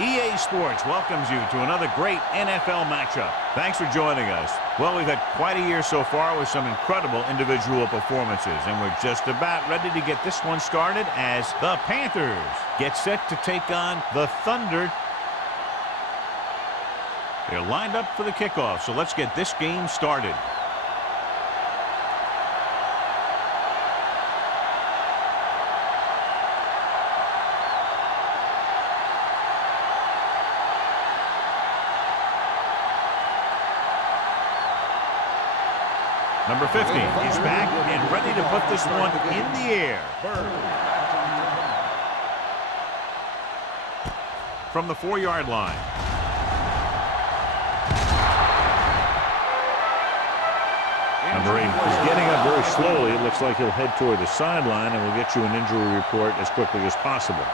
EA Sports welcomes you to another great NFL matchup. Thanks for joining us. Well, we've had quite a year so far with some incredible individual performances, and we're just about ready to get this one started as the Panthers get set to take on the Thunder. They're lined up for the kickoff, so let's get this game started. Number 50 is back and ready to put this one in the air. From the 4-yard line. Number 8 is getting up very slowly. It looks like he'll head toward the sideline, and we'll get you an injury report as quickly as possible.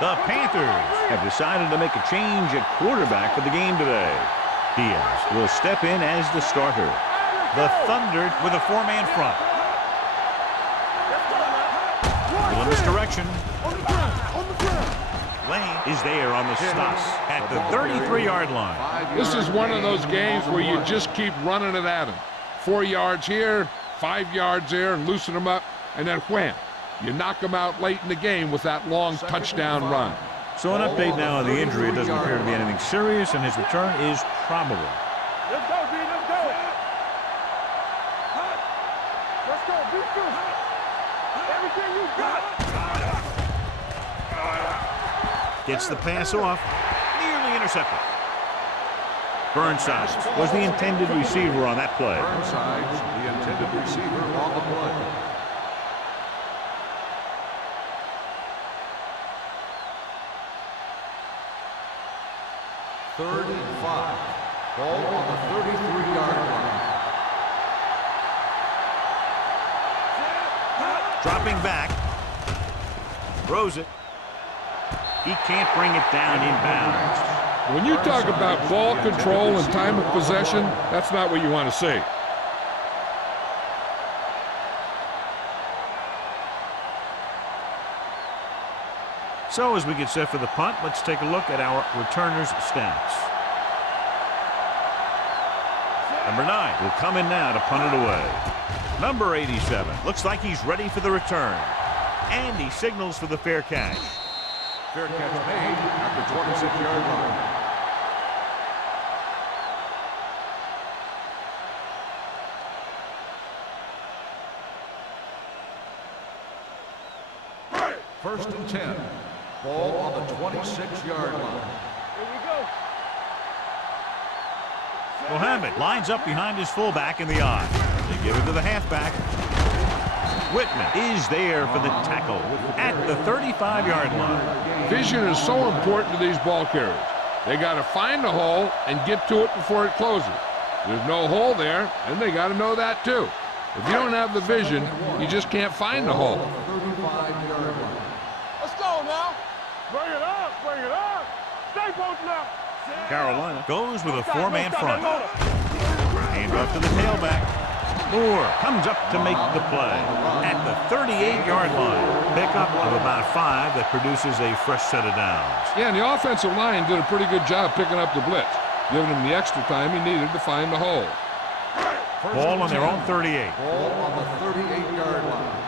The Panthers have decided to make a change at quarterback for the game today. Diaz will step in as the starter. The Thunder with a 4-man front. In this direction. Lane is there on the stop at the 33-yard line. This is one of those games where you just keep running it at him. 4 yards here, 5 yards there, and loosen them up, and then wham. You knock them out late in the game with that long touchdown run. So an update now on the injury. It doesn't appear to be anything serious, and his return is probable. Let's go, B, let's go. Let's go, B, everything you got. Gets the pass off. Nearly intercepted. Burnside was the intended receiver on that play. Burnside, the intended receiver on the play. Third and 5. Ball on the 33-yard line. Dropping back. Throws it. He can't bring it down inbounds. When you talk about ball control and time of possession, that's not what you want to see. So as we get set for the punt, let's take a look at our returners' stats. Number 9 will come in now to punt it away. Number 87 looks like he's ready for the return. And he signals for the fair catch. Fair catch made at the 26-yard line. First and 10. Ball on the 26-yard line. Here we go. Mohammed lines up behind his fullback in the I. They give it to the halfback. Whitman is there for the tackle at the 35-yard line. Vision is so important to these ball carriers. They got to find the hole and get to it before it closes. There's no hole there, and they got to know that too. If you don't have the vision, you just can't find the hole. 35-yard line. Let's go now. Bring it up, bring it up. Stay posted up. Carolina goes with a 4-man front. Hand off to the tailback. Moore comes up to make the play at the 38-yard line. Pickup of about 5 that produces a fresh set of downs. Yeah, and the offensive line did a pretty good job picking up the blitz, giving him the extra time he needed to find the hole. Ball on their own 38. Ball on the 38-yard line.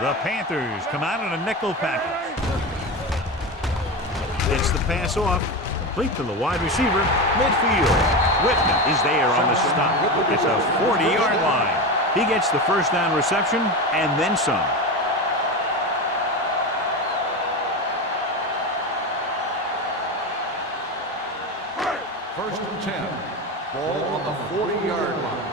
The Panthers come out in a nickel package. Gets the pass off. Complete to the wide receiver. Midfield. Whitman is there on the stop at the 40-yard line. He gets the first down reception and then some. First and 10. Ball on the 40-yard line.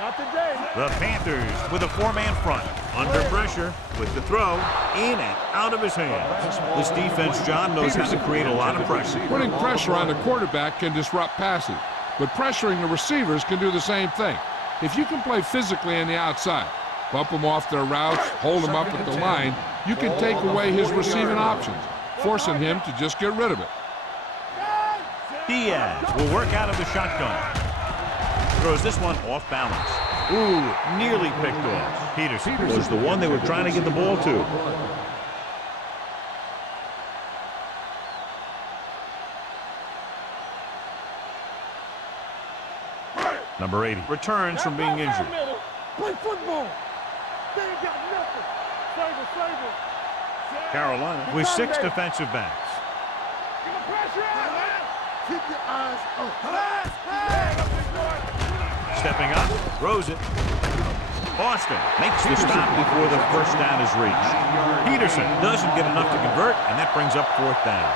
Not today. The Panthers with a 4-man front. Under pressure with the throw. In and out of his hands. This defense, John, knows how to create a lot of pressure. Putting pressure on the quarterback can disrupt passing, but pressuring the receivers can do the same thing. If you can play physically on the outside, bump them off their routes, hold them up at the line, you can take away his receiving options. forcing him to just get rid of it. Diaz will work out of the shotgun. Throws this one off balance. Ooh, nearly picked off. Peterson was the one they were trying to get the ball to. Number 80 returns from being injured. Play football. They ain't got nothing. Save it. Carolina with 6 defensive backs. Get the pressure out, man. Keep your eyes open. Stepping up, throws it. Austin makes the stop before the first down is reached. Peterson doesn't get enough to convert, and that brings up 4th down.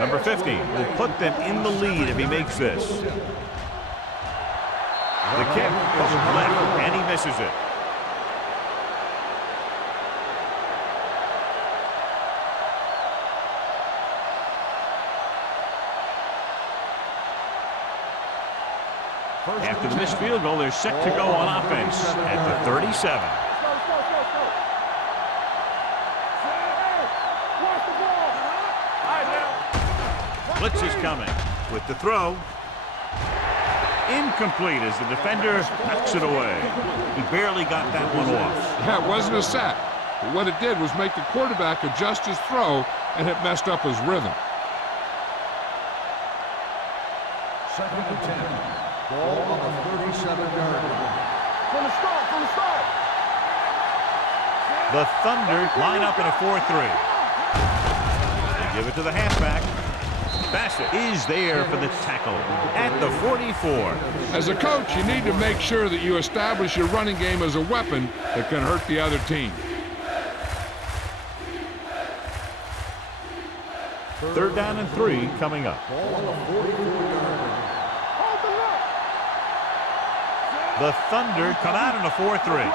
Number 50 will put them in the lead if he makes this. The kick goes left, and he misses it. After the missed field goal, they're set to go on offense at the 37. Blitz is coming with the throw. Incomplete as the defender knocks it away. He barely got that one off. Yeah, it wasn't a sack. But what it did was make the quarterback adjust his throw, and it messed up his rhythm. 2nd and 10. Ball on the 37-yard line. From the start. The Thunder line up in a 4-3. They give it to the halfback. Bassett is there for the tackle at the 44. As a coach, you need to make sure that you establish your running game as a weapon that can hurt the other team. 3rd down and 3 coming up. The Thunder come out in a 4-3.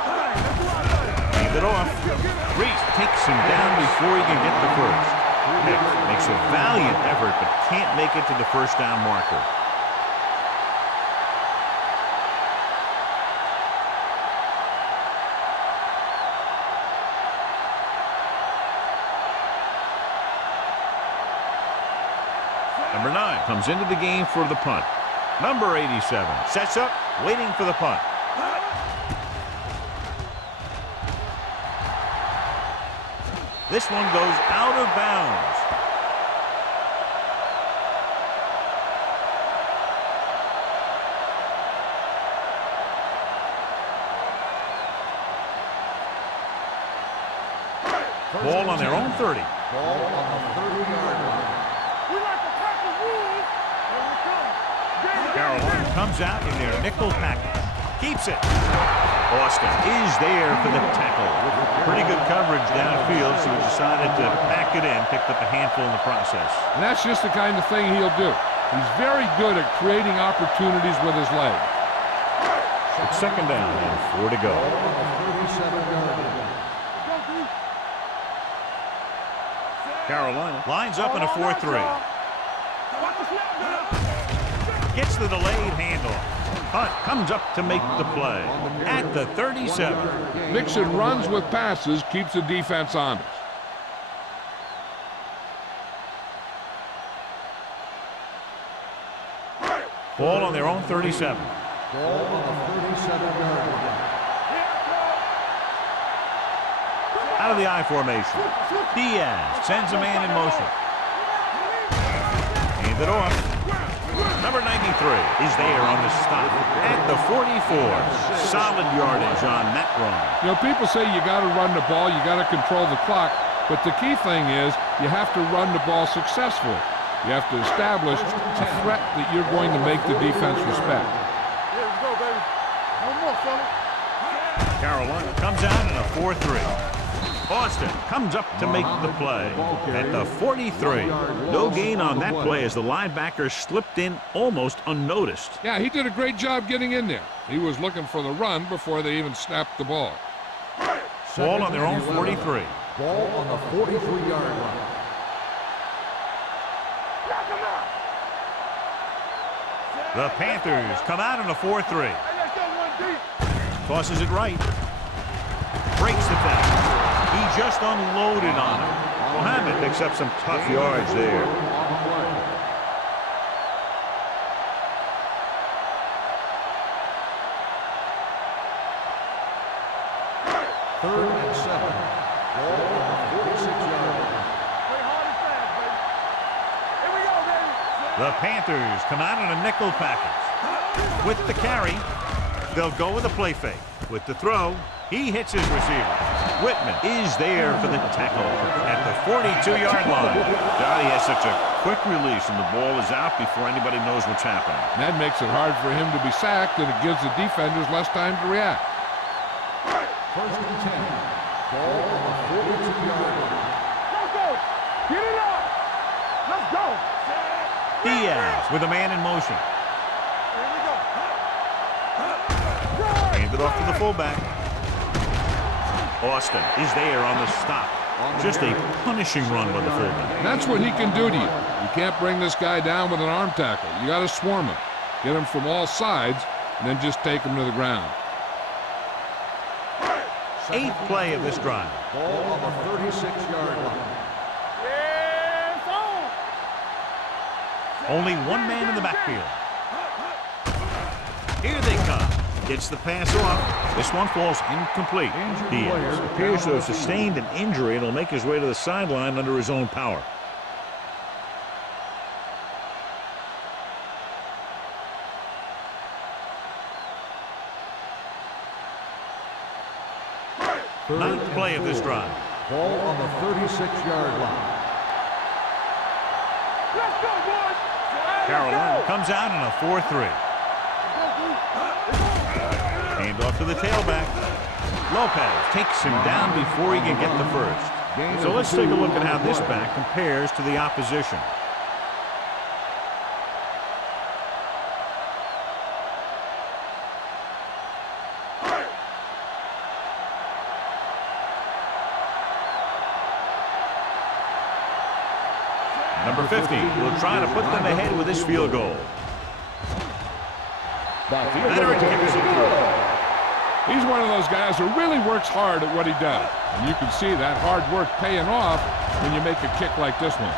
Hand it off. Reese takes him down before he can get the first. Nick makes a valiant effort but can't make it to the first down marker. Number 9 comes into the game for the punt. Number 87 sets up, waiting for the punt. This one goes out of bounds. Ball on their own 30. Ball on the 30-yard line. We like to cut the rules when we come. Carolina comes out in their nickel package. Keeps it. Austin is there for the tackle. Pretty good coverage downfield, so he decided to pack it in, picked up a handful in the process. And that's just the kind of thing he'll do. He's very good at creating opportunities with his legs. It's 2nd down and 4 to go. Carolina lines up in a 4-3. Gets the delayed handoff. Hunt comes up to make the play at the 37. Mixon runs with passes, keeps the defense honest. Ball on their own 37. Ball on the 37-yard line. Out of the I formation. Diaz sends a man in motion. Hand it off. Number 93 is there on the stop at the 44. Solid yardage on that run. You know, people say you got to run the ball, you got to control the clock, but the key thing is you have to run the ball successfully. You have to establish a threat that you're going to make the defense respect. Here we go, baby. One more, fella. Carolina comes out in a 4-3. Austin comes up to make the play at the 43. No gain on that play as the linebacker slipped in almost unnoticed. Yeah, he did a great job getting in there. He was looking for the run before they even snapped the ball. Ball on their own 43. Ball on the 43-yard line. The Panthers come out in a 4-3. Tosses it right. Breaks the tackle. He just unloaded on it. Mohammed picks up some tough yards there. Third and 7. Ball on the 46-yard line. Play hard and fast, baby. Here we go, baby. The Panthers come out in a nickel package. With the carry, they'll go with a play fake. With the throw, he hits his receiver. Whitman is there for the tackle at the 42-yard line. Dottie has such a quick release, and the ball is out before anybody knows what's happening. That makes it hard for him to be sacked, and it gives the defenders less time to react. First and 10. Ball on the 42-yard line. Let's go. Get it up. Let's go. Diaz with a man in motion. Here we go. Handed off to the fullback. Austin is there on the stop. Just a punishing run by the fullback. That's what he can do to you. You can't bring this guy down with an arm tackle. You got to swarm him. Get him from all sides, and then just take him to the ground. Eighth play of this drive. Ball on the 36-yard line. Yeah, so. Only one man in the backfield. Here they come. Gets the pass off. This one falls incomplete. Diaz Appears to have sustained an injury, and will make his way to the sideline under his own power. Ninth play of this drive. Ball on the 36-yard line. Let's go, boys. Carolina comes out in a 4-3. Hand off to the tailback. Lopez takes him down before he can get the first. So let's take a look at how this back compares to the opposition. Number 50 will try to put them ahead with this field goal. Veteran kicks it through. He's one of those guys who really works hard at what he does. And you can see that hard work paying off when you make a kick like this one.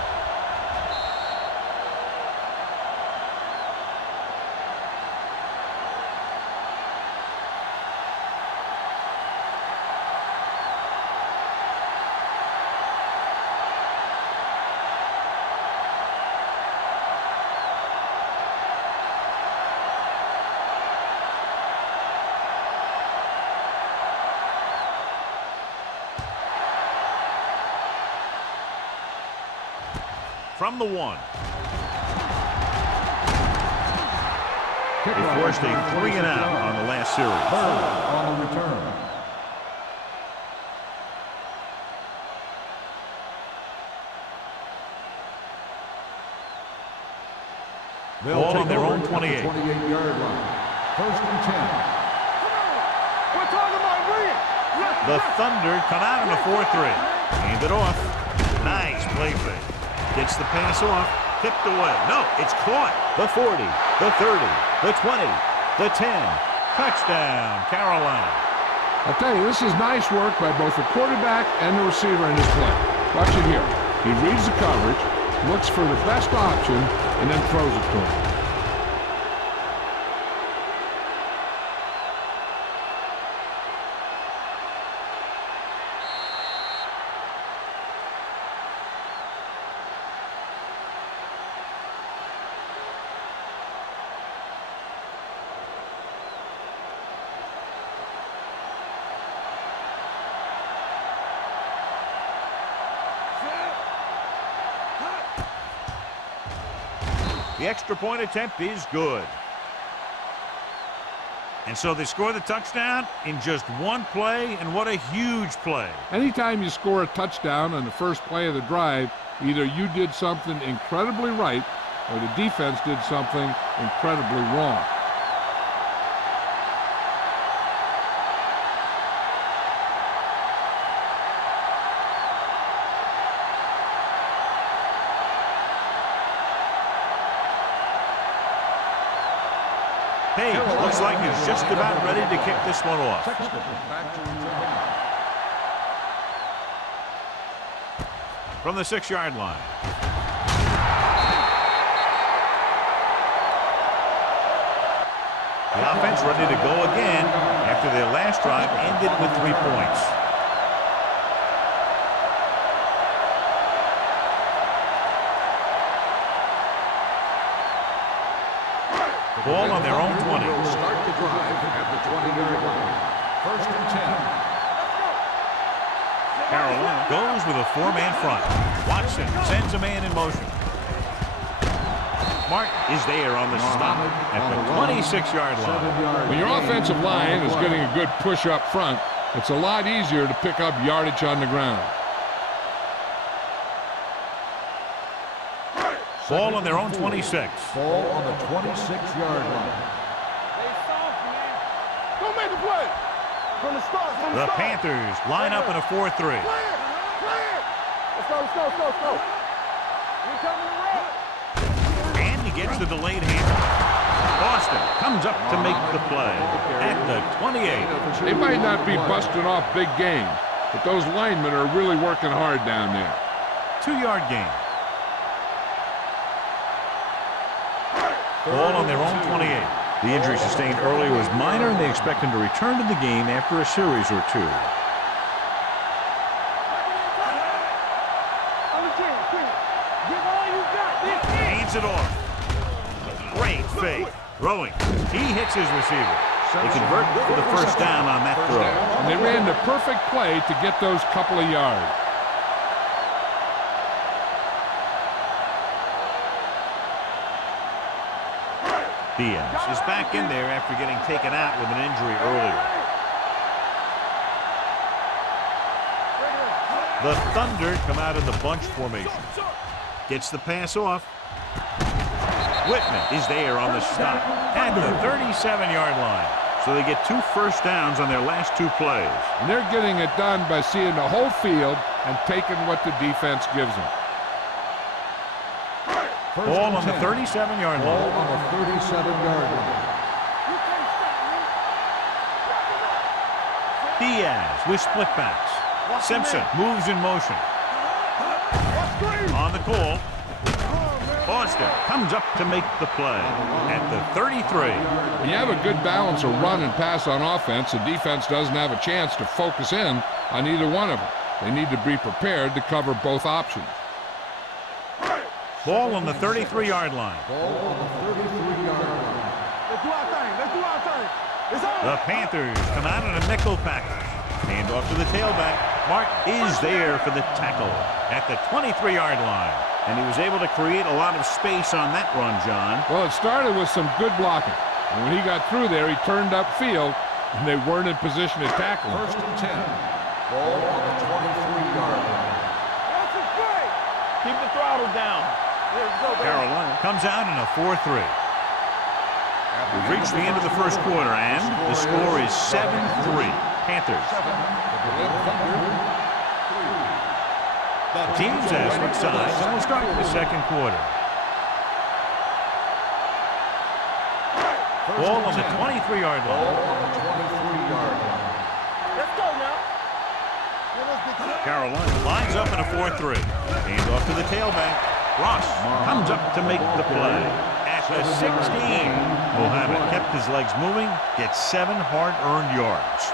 From the 1. They forced a 3-and-out on the last series. On the return. Ball on their own 28. 28-yard line. First and 10. We're talking about brilliant. The Thunder come out in a 4-3. Hand it off. Nice play fake. Gets the pass off. Tipped away. No, it's caught. The 40, the 30, the 20, the 10. Touchdown, Carolina. I'll tell you, this is nice work by both the quarterback and the receiver in this play. Watch it here. He reads the coverage, looks for the best option, and then throws it to him. The extra point attempt is good. And so they score the touchdown in just one play, and what a huge play. Anytime you score a touchdown on the first play of the drive, either you did something incredibly right or the defense did something incredibly wrong. Page looks like he's just about ready to kick this one off. Sexton back to return. From the 6-yard line. The offense ready to go again after their last drive ended with 3 points. Ball on their own 20. Start the drive at the 20-yard line. First and 10. Carolina goes with a 4-man front. Watson sends a man in motion. Martin is there on the stop at the 26-yard line. When your offensive line is getting a good push up front, it's a lot easier to pick up yardage on the ground. Ball on their own 26. Ball on the 26-yard line. They soft, man. Don't make the play. From the start, The Panthers line up in a 4-3. Clear. Let's go. You coming around? And he gets the delayed hand. Boston comes up to make the play at the 28. They might not be busting off big games, but those linemen are really working hard down there. 2-yard gain. Ball on their own 28. The injury sustained earlier was minor, and they expect him to return to the game after a series or two. Hands it off. Great fake. Throwing. He hits his receiver. They convert for the first down on that throw. And they ran the perfect play to get those couple of yards. Diaz is back in there after getting taken out with an injury earlier. The Thunder come out in the bunch formation. Gets the pass off. Whitman is there on the stop at the 37-yard line. So they get 2 first downs on their last 2 plays. And they're getting it done by seeing the whole field and taking what the defense gives them. Ball on the 37-yard Ball line. on the 37-yard line. Diaz with split backs. Simpson moves in motion. On the call. Boston comes up to make the play at the 33. When you have a good balance of run and pass on offense, the defense doesn't have a chance to focus in on either one of them. They need to be prepared to cover both options. Ball on the 33-yard line. Ball on the 33-yard line. Let's do our thing. It's on. The Panthers come out in a nickel package. Hand off to the tailback. Mark is there for the tackle at the 23-yard line. And he was able to create a lot of space on that run, John. Well, it started with some good blocking. And when he got through there, he turned upfield, and they weren't in position to tackle him. First and 10. Ball on the 23-yard line. That's a play. Keep the throttle down. There we go, baby. Carolina comes out in a 4-3. We've reached the end of the first quarter, and the score is 7-3. Panthers. The teams have switched sides, and we'll start the second quarter. Ball on the 23-yard Ball line. on the 23-yard line. Let's go now. Carolina lines up in a 4-3. Hand off to the tailback. Ross comes up to make the play at the 16. Mohammed kept his legs moving, gets 7 hard-earned yards.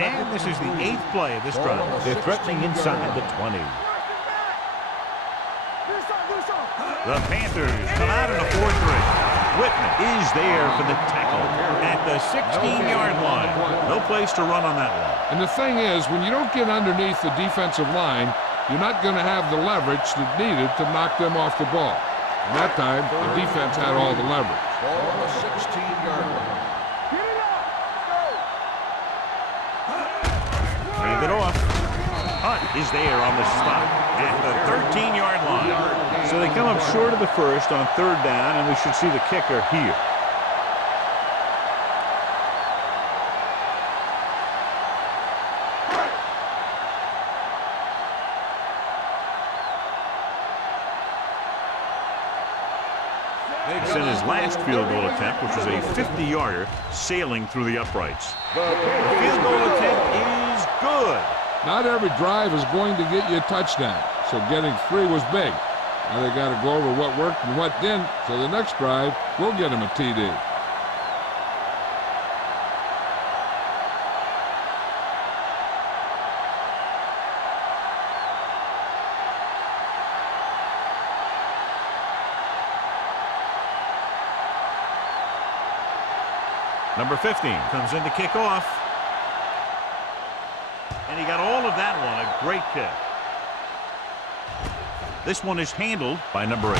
And this is the 8th play of this drive. They're threatening inside the 20. The Panthers come out in a 4-3. Whitman is there for the tackle at the 16-yard line. No place to run on that one. And the thing is, when you don't get underneath the defensive line, you're not going to have the leverage that's needed to knock them off the ball. And that time, the defense had all the leverage. Ball on the 16-yard line. Hand it off. Hunt is there on the stop at the 13-yard line. So they come up short of the first on 3rd down, and we should see the kicker here. It's in his last field goal attempt, which is a 50-yarder sailing through the uprights. The field goal attempt is good. Not every drive is going to get you a touchdown, so getting 3 was big. Now they got to go over what worked and what didn't, so the next drive will get him a TD. Number 15 comes in to kick off. And he got all of that one. A great kick. This one is handled by number 8.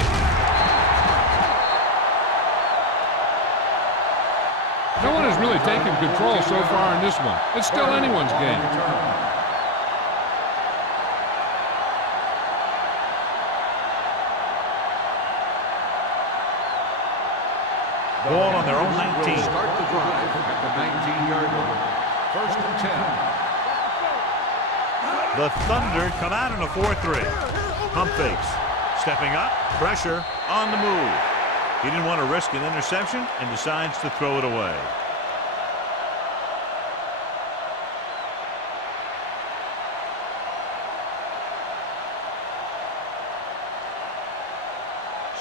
No one has really taken control so far in this one. It's still anyone's game. Ball on their own 19. Start the drive at the 19-yard line. 1st and 10. The Thunder come out in a 4-3. Pump fakes. Stepping up. Pressure on the move. He didn't want to risk an interception and decides to throw it away.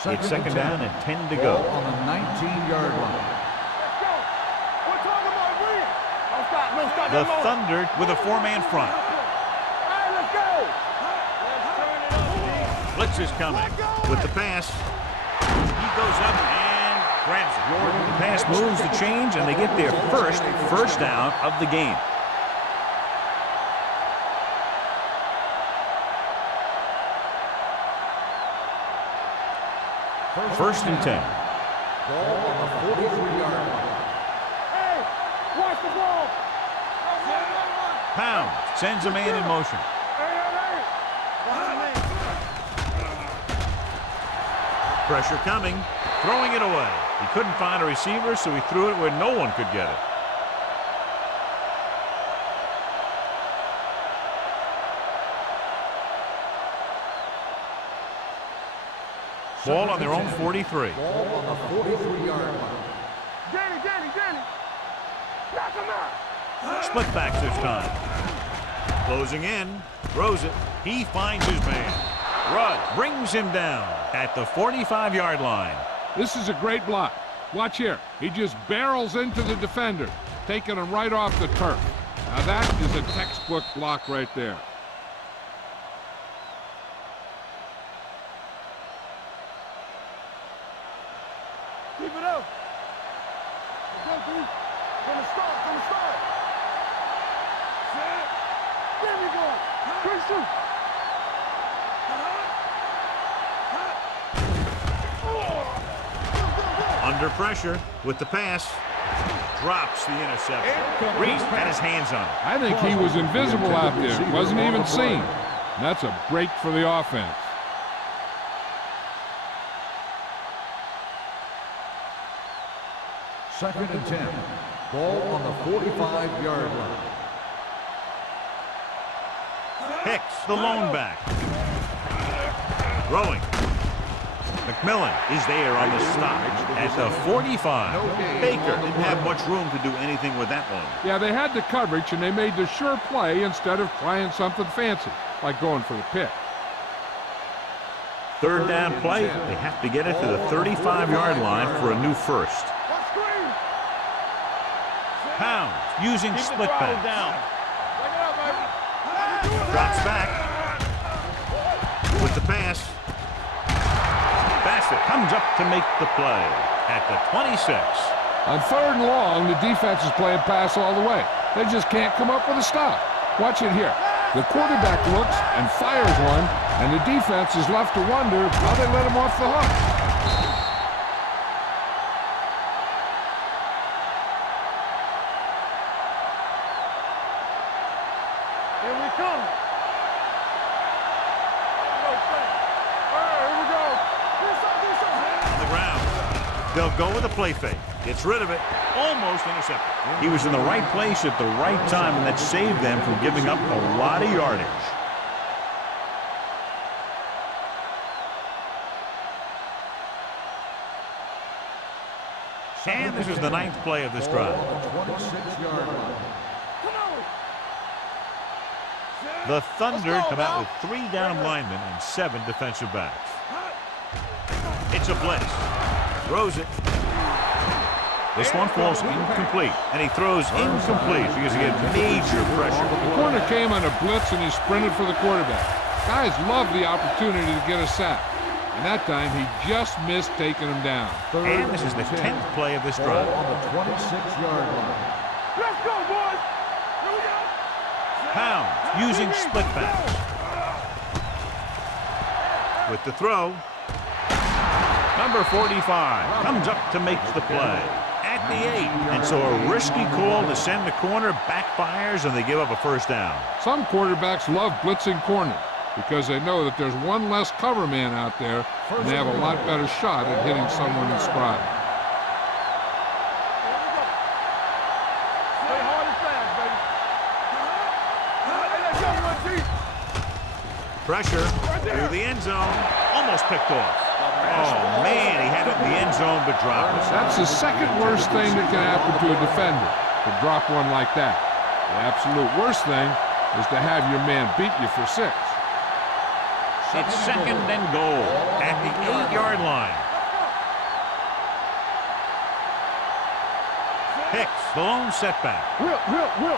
It's 2nd down and 10 to go. On the 19-yard line. Let's go. We're talking about win. Don't stop. Don't stop. The Thunder with a 4-man front. All right, let's go. Blitz is coming with the pass. He goes up and grabs it. The pass moves the chains, and they get their first down of the game. First and 10. Ball on the 43-yard line. Hey, watch the ball. Pound sends a man in motion. Hey. Pressure coming. Throwing it away. He couldn't find a receiver, so he threw it where no one could get it. Ball on their own 43. Ball on the 43-yard line. Danny. Knock him out. Split backs this time. Closing in. Throws it. He finds his man. Rudd brings him down at the 45-yard line. This is a great block. Watch here. He just barrels into the defender, taking him right off the turf. Now that is a textbook block right there. Keep it up. Go, P. From the start. Set. There we go. Quick shoot. Under pressure with the pass. Drops the interception. Reese had his hands on it. I think he was invisible out there. Wasn't even seen. That's a break for the offense. Second and 10. Ball on the 45-yard line. Hicks, the lone back. Throwing. McMillan is there on the stop at the 45. Baker didn't have much room to do anything with that one. Yeah, they had the coverage, and they made the sure play instead of trying something fancy, like going for the pick. 3rd down play. They have to get it to the 35-yard line for a new first. Pound using split pass. Drops back with the pass. Bassett comes up to make the play at the 26. On 3rd and long, the defense is playing pass all the way. They just can't come up with a stop. Watch it here. The quarterback looks and fires one, and the defense is left to wonder how they let him off the hook. Here we come. Here we go. On the ground. They'll go with a play fake. Gets rid of it. Almost intercepted. He was in the right place at the right time, and that saved them from giving up a lot of yardage. And this is the 9th play of this drive. 26-yard line. The Thunder come out with 3 down linemen and 7 defensive backs. It's a blitz. Throws it. This one falls incomplete, and he throws incomplete because he had major pressure. The corner came on a blitz, and he sprinted for the quarterback. Guys love the opportunity to get a sack. And that time, he just missed taking him down. And this is the 10th play of this drive. On the 26-yard line. Let's go, boys! Here we go! Pound using split pass. With the throw. Number 45 comes up to make the play. At the 8. And so a risky call to send the corner backfires, and they give up a first down. Some quarterbacks love blitzing corners because they know that there's one less cover man out there, and they have a lot better shot at hitting someone in stride. Stay hard and fast, baby. Hey, let's go, 1T. Pressure through the end zone. Almost picked off. Oh, man, he had it in the end zone but dropped it. That's the second worst thing that can happen to a defender, to drop one like that. The absolute worst thing is to have your man beat you for 6. It's 2nd and goal at the 8-yard line. Hicks, the lone setback. Will.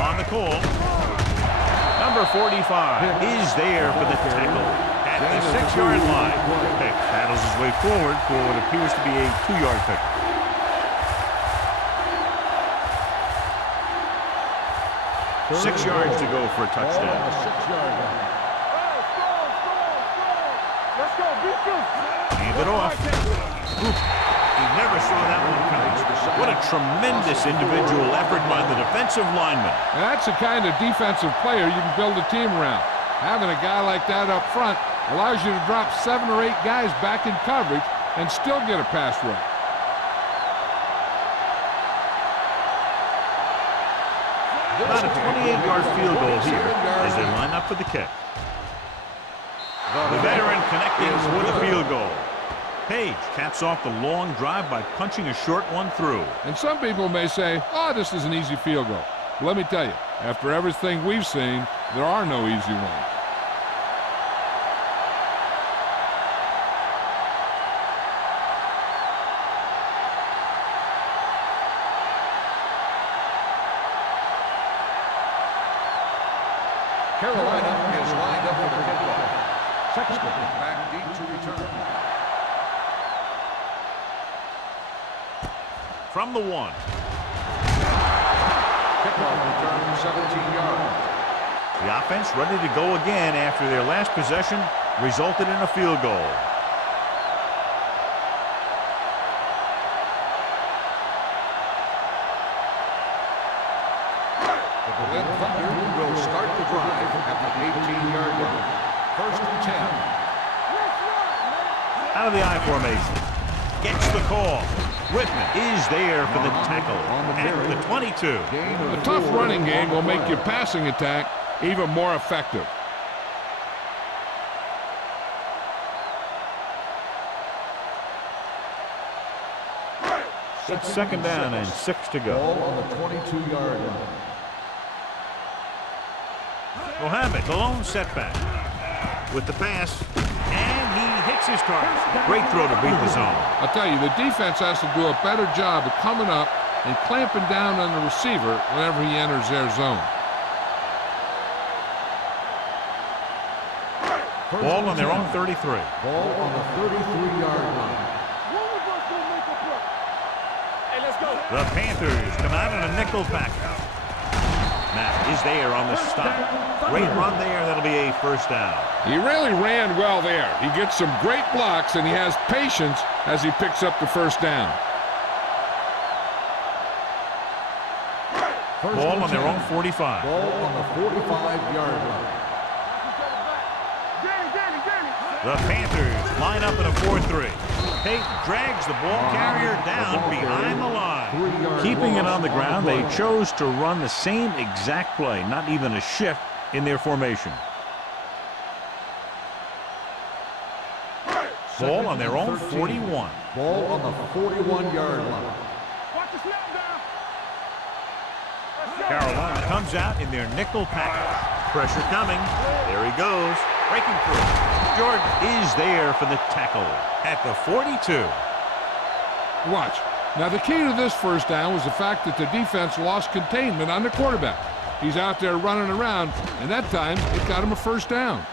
On the call. Number 45 is there for the tackle at the 6-yard line. Hicks paddles his way forward for what appears to be a 2-yard pickup. Six yards to go for a touchdown. On the 6-yard line. Let's go, beat. Hand it off. Oof. He never saw that one coming. What a tremendous individual effort by the defensive lineman. And that's the kind of defensive player you can build a team around. Having a guy like that up front allows you to drop 7 or 8 guys back in coverage and still get a pass rush. About a 28-yard field goal here as they line up for the kick. The veteran connecting with a field goal. Page caps off the long drive by punching a short one through. And some people may say, oh, this is an easy field goal. Let me tell you, after everything we've seen, there are no easy ones. Carolina is lined up for the kickoff. Sexton back deep to return. From the 1. Kickoff return 17 yards. The offense ready to go again after their last possession resulted in a field goal. The Berlin Thunder will start the drive at the 18-yard line. 1st and 10. Out of the I formation. Gets the call. Whitman is there for the tackle at the 22. A tough running game will make your passing attack even more effective. It's 2nd down and 6 to go. Ball on the 22-yard line. Mohammed, the lone setback. With the pass, and he hits his target. Great throw to beat the zone. I'll tell you, the defense has to do a better job of coming up and clamping down on the receiver whenever he enters their zone. Ball on their own 33. Ball on the 33-yard line. Hey, let's go. The Panthers come out in a nickel pack. Matt is there on the stop. Great run there. That'll be a first down. He really ran well there. He gets some great blocks, and he has patience as he picks up the first down. Ball on their own 45. Ball on the 45-yard line. The Panthers line up in a 4-3. Peyton drags the ball carrier down behind the line. Keeping it on the ground, they chose to run the same exact play, not even a shift in their formation. Ball on their own 41. Ball on the 41-yard line. Watch the snap down. Let's go. Carolina comes out in their nickel package. Pressure coming. There he goes. Breaking through. Jordan is there for the tackle at the 42. Watch. Now, the key to this first down was the fact that the defense lost containment on the quarterback. He's out there running around, and that time it got him a first down.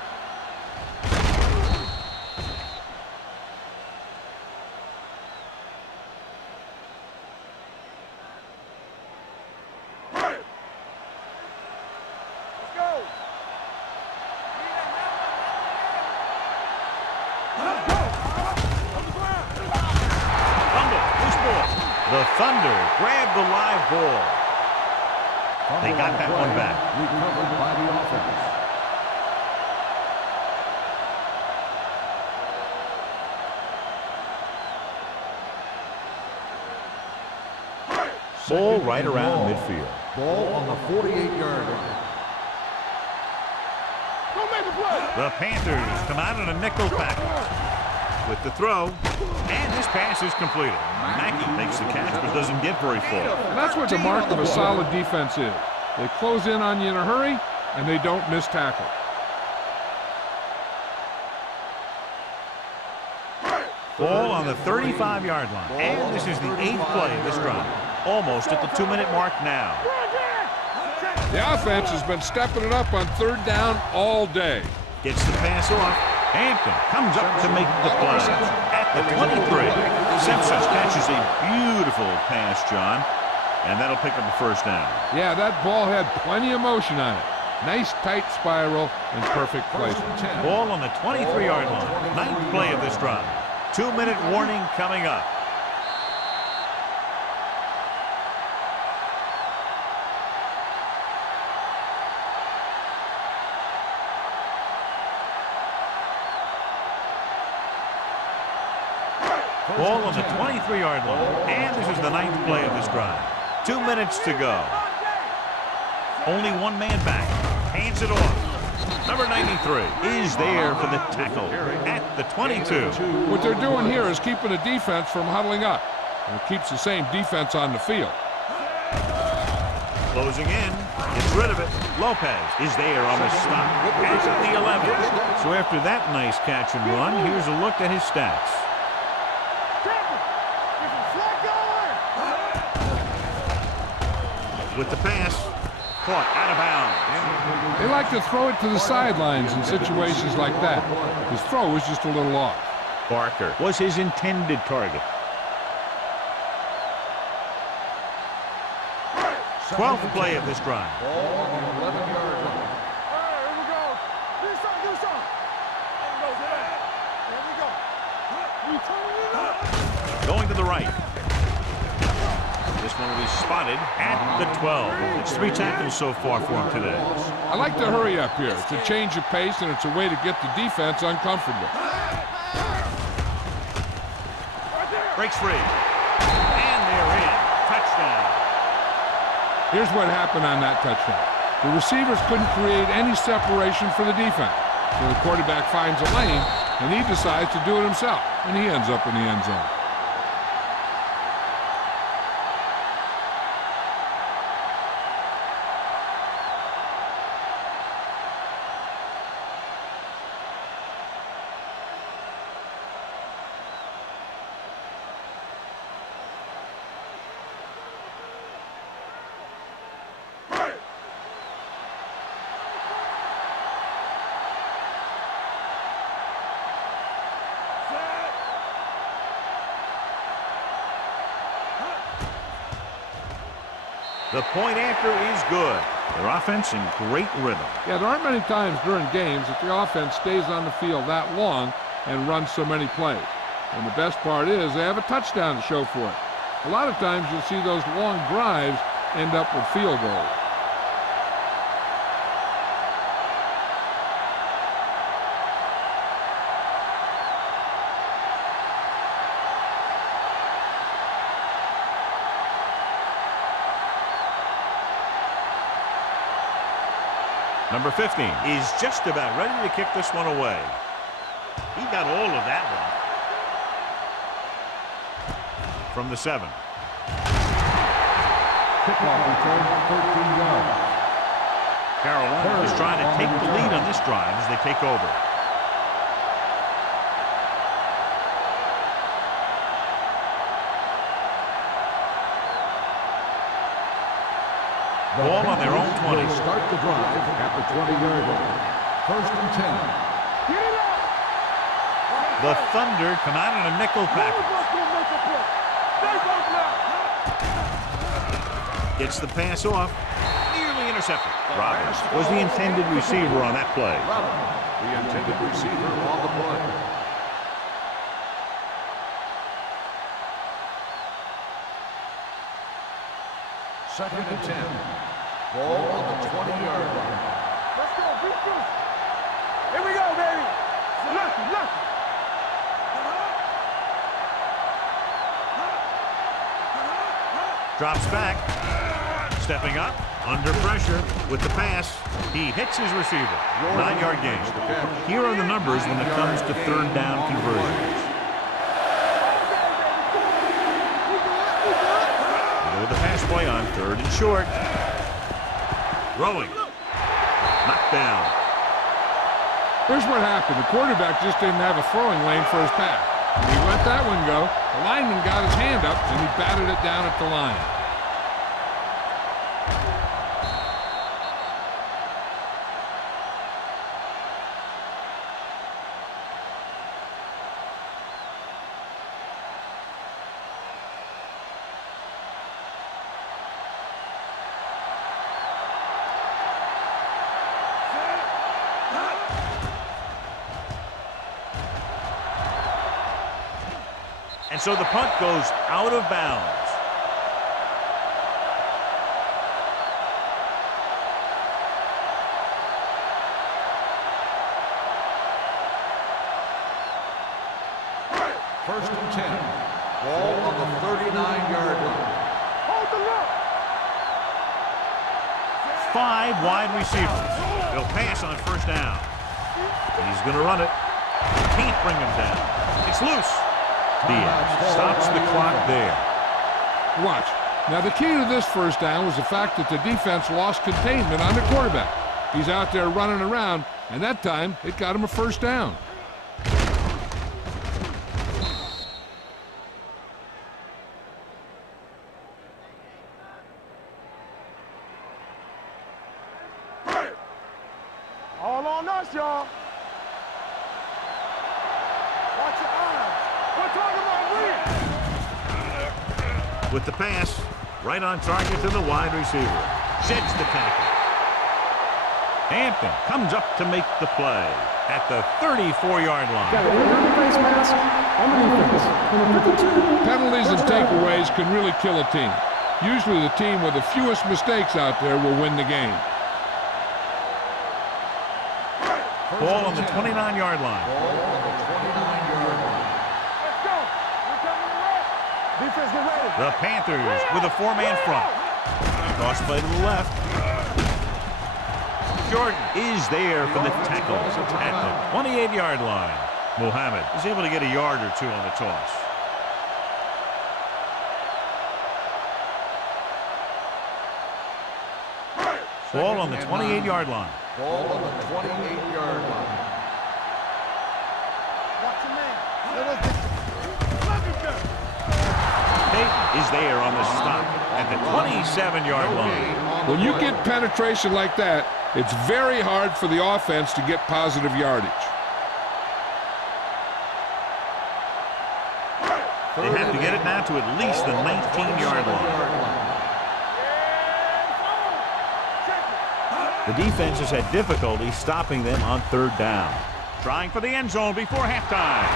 The Thunder grabbed the live ball. They got that one back. Recovered by the offense. Ball right around midfield. Ball on the 48-yard line. Don't make a play. The Panthers come out in a nickel package with the throw, and this pass is completed. Mackey makes the catch but doesn't get very far. And that's what the mark of a solid defense is. They close in on you in a hurry, and they don't miss tackle. Ball on the 35-yard line. And this is the 8th play of this drive. Almost at the 2-minute mark now. The offense has been stepping it up on third down all day. Gets the pass off. Hampton comes up to make the play. At the 23, Simpson catches a beautiful pass, John, and that'll pick up a first down. Yeah, that ball had plenty of motion on it. Nice tight spiral and perfect placement. Ball on the 23-yard line. 9th play of this drive. 2-minute warning coming up. Ball on the 23-yard line. And this is the 9th play of this drive. 2 minutes to go. Only one man back. Hands it off. Number 93 is there for the tackle at the 22. What they're doing here is keeping the defense from huddling up. And it keeps the same defense on the field. Closing in. Gets rid of it. Lopez is there on the stop at the 11. So after that nice catch and run, here's a look at his stats. With the pass, caught out of bounds. They like to throw it to the sidelines in situations like that. His throw was just a little off. Barker was his intended target. 12th play of this drive. Ball on the 11-yard line. All right, here we go. Do something. There we go. Going to the right. This one will be spotted at the 12. It's 3 tackles so far for him today. I like to hurry up here. It's a change of pace, and it's a way to get the defense uncomfortable. Breaks free. And they're in. Touchdown. Here's what happened on that touchdown. The receivers couldn't create any separation for the defense. So the quarterback finds a lane, and he decides to do it himself, and he ends up in the end zone. The point after is good. Their offense in great rhythm. Yeah, there aren't many times during games that the offense stays on the field that long and runs so many plays. And the best part is they have a touchdown to show for it. A lot of times you'll see those long drives end up with field goals. Number 15 is just about ready to kick this one away. He got all of that one. from the 7. Kickoff return, 13 yards. Carolina is trying to take the lead on this drive as they take over. Ball on their own 20. Will start the drive at the 20-yard line. 1st and 10. The Thunder come out in a nickel package. Gets the pass off. Nearly intercepted. Roberts was the intended receiver on that play. The intended receiver on the play. 2nd and 10. Ball on the 20-yard line. Let's go, beat. Here we go, baby. Look. Drops back. Stepping up. Under pressure with the pass. He hits his receiver. 9-yard gain. Here are the numbers when it comes to third down conversions. With the pass play on 3rd and short. Throwing. Knocked down. Here's what happened. The quarterback just didn't have a throwing lane for his pass. He let that one go. The lineman got his hand up, and he batted it down at the line. And so the punt goes out of bounds. First and 10. Ball on the 39-yard line. Hold the look. 5 wide receivers. They'll pass on 1st down. He's going to run it. Can't bring him down. It's loose. Diaz stops the clock there. Watch. Now, the key to this 1st down was the fact that the defense lost containment on the quarterback. He's out there running around, and that time, it got him a 1st down. All on us, y'all. Watch your eyes. We're talking about real. With the pass, right on target to the wide receiver. Sheds the tackle. Hampton comes up to make the play at the 34-yard line. Penalties and takeaways can really kill a team. Usually the team with the fewest mistakes out there will win the game. Ball on the 29-yard line. Ball on the 29-yard line. Let's go. We're coming away. Defense, get ready. The Panthers with a 4-man front. Cross play to the left. Jordan is there for the tackle at the 28-yard line. Muhammad is able to get a yard or two on the toss. Ball on the 28-yard line. Ball on the 28-yard line. Watch your man. Peyton is there on the stop at the 27-yard line. When you get penetration like that, it's very hard for the offense to get positive yardage. They have to get it now to at least the 19-yard line. The defense has had difficulty stopping them on 3rd down. Trying for the end zone before halftime.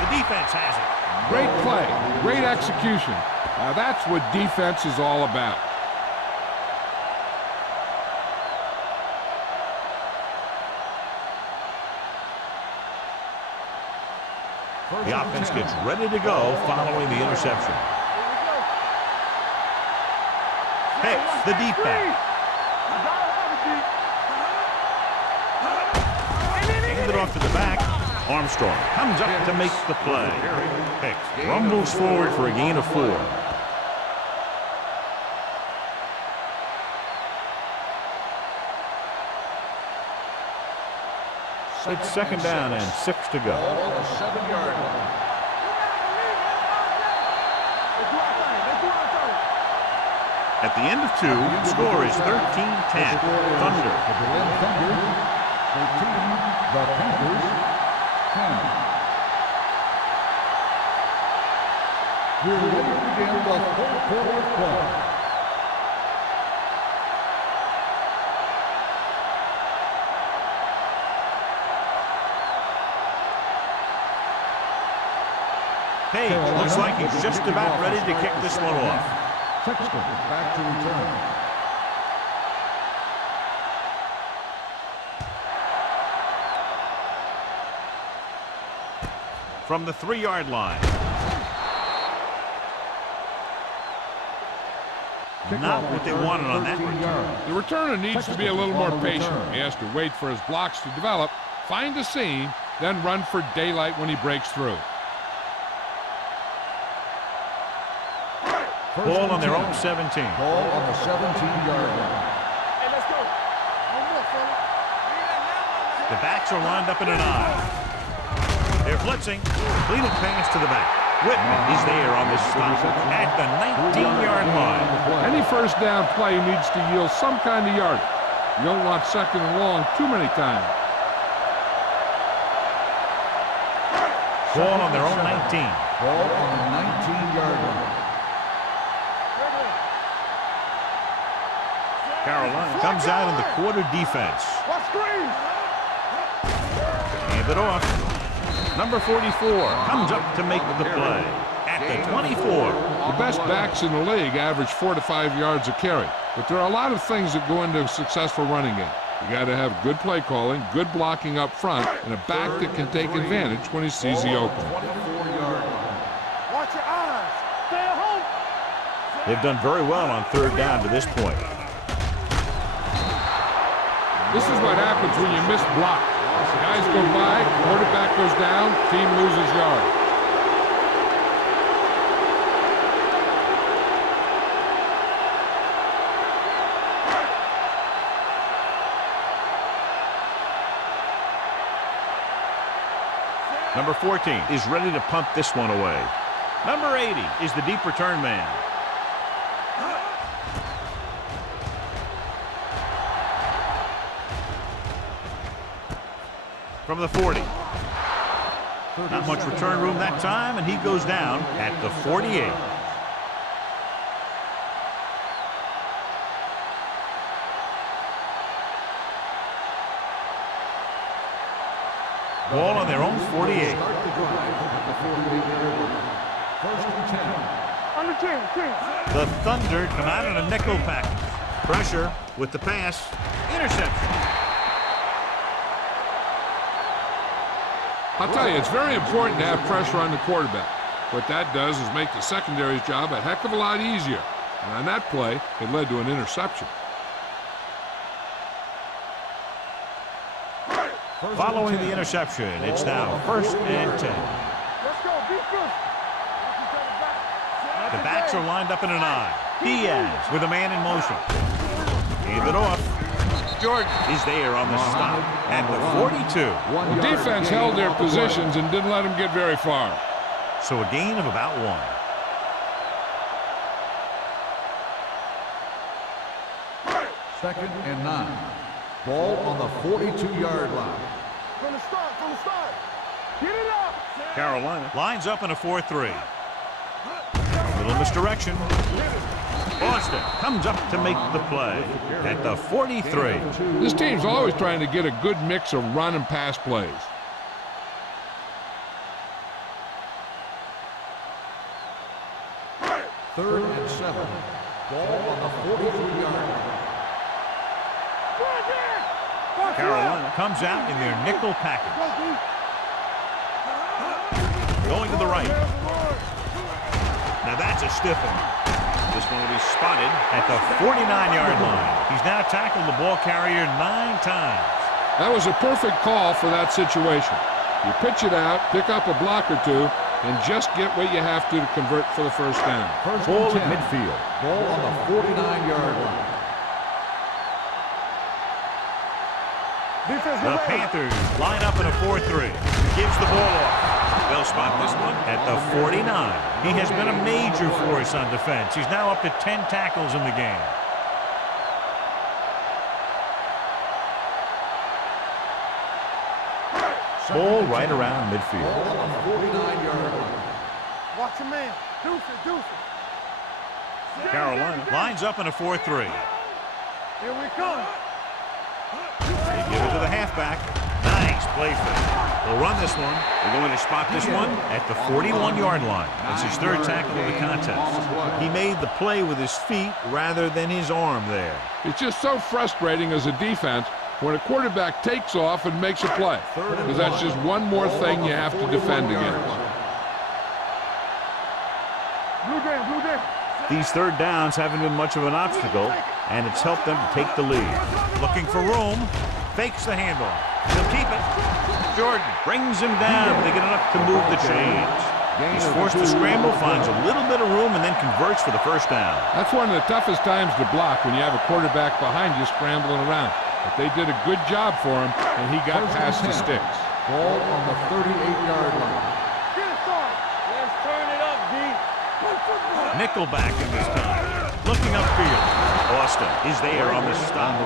The defense has it. Great play, great execution. Now that's what defense is all about. The offense gets ready to go following the interception. Hicks, the deep back. Hand it off to the back. Armstrong comes up to make the play. Hicks rumbles forward for a gain of 4. It's second down and 6 to go. On the 7-yard line. At the end of 2, the score is 13-10. Thunder. The Berlin Thunder, 13. The Panthers, 10. We're ready to begin the fourth quarter of play. Page looks like he's just about ready to kick this one off. Sexton back to return. From the 3-yard line. Not what they wanted on that return. The returner needs to be a little more patient. He has to wait for his blocks to develop, find a seam, then run for daylight when he breaks through. Ball on their own 17. Ball on the 17-yard line. Hey, let's go. One more, fella. The backs are lined up in an I. They're blitzing. Completed pass to the back. Whitman is there on this stop at the 19-yard line. Any first down play needs to yield some kind of yardage. You don't want second and long too many times. Ball on their own 19. Ball on the 19-yard line. Carolina comes out in the quarter defense. Watch screen. Hand it off. Number 44 comes up to make the play at the 24. The best backs in the league average 4 to 5 yards a carry. But there are a lot of things that go into a successful running game. You got to have good play calling, good blocking up front, and a back that can take advantage when he sees the opening. Watch your eyes. Stay at home. They've done very well on 3rd down to this point. This is what happens when you miss block. Guys go by, quarterback goes down, team loses yards. Number 14 is ready to punt this one away. Number 80 is the deep return man. From the 40. Not much return room that time, and he goes down at the 48. Ball on their own 48. Under 10. The Thunder come out in a nickel package. Pressure with the pass. Interception. I'll tell you, it's very important to have pressure on the quarterback. What that does is make the secondary's job a heck of a lot easier. And on that play, it led to an interception. Following the interception, it's now 1st and 10. Let's go. Defense. The backs are lined up in an I. Diaz with a man in motion. Hand it off. Jordan is there on the stop at the 42. The defense held their positions and didn't let them get very far. So a gain of about 1. 2nd and 9. Ball on the 42-yard line. From the start. Get it up. Carolina lines up in a 4-3. Little misdirection. Boston comes up to make the play at the 43. This team's always trying to get a good mix of run and pass plays. Third and 7. Ball on the 43-yard line. Carolina comes out in their nickel package. Going to the right. Now that's a stiff one. This one will be spotted at the 49-yard line. He's now tackled the ball carrier 9 times. That was a perfect call for that situation. You pitch it out, pick up a block or two, and just get what you have to convert for the first down. First Ball and at 10. midfield. Ball on the 49-yard line. Defense, The Panthers line up in a 4-3. Gives the ball off. They'll spot this one at the 49. He has been a major force on defense. He's now up to 10 tackles in the game. Ball right around midfield. Ball on the 49-yard line. watch your man. Deuce it. Carolina lines up in a 4-3. Here we come. They give it to the halfback. Nice play fake. They'll run this one. They're going to spot this one at the 41-yard line. That's his third tackle of the contest. He made the play with his feet rather than his arm there. It's just so frustrating as a defense when a quarterback takes off and makes a play, because that's just one more thing you have to defend against. Blue jam. These third downs haven't been much of an obstacle, and it's helped them to take the lead. Looking for room. Fakes the handoff. He'll keep it. Jordan brings him down. They get enough to move the chains. He's forced to scramble, finds a little bit of room, and then converts for the first down. That's one of the toughest times to block when you have a quarterback behind you scrambling around. But they did a good job for him, and he got past the sticks. Ball on the 38-yard line. Get it started. Let's turn it up, D. Play football. Nickelback in this time. Looking upfield. Austin is there on the stop.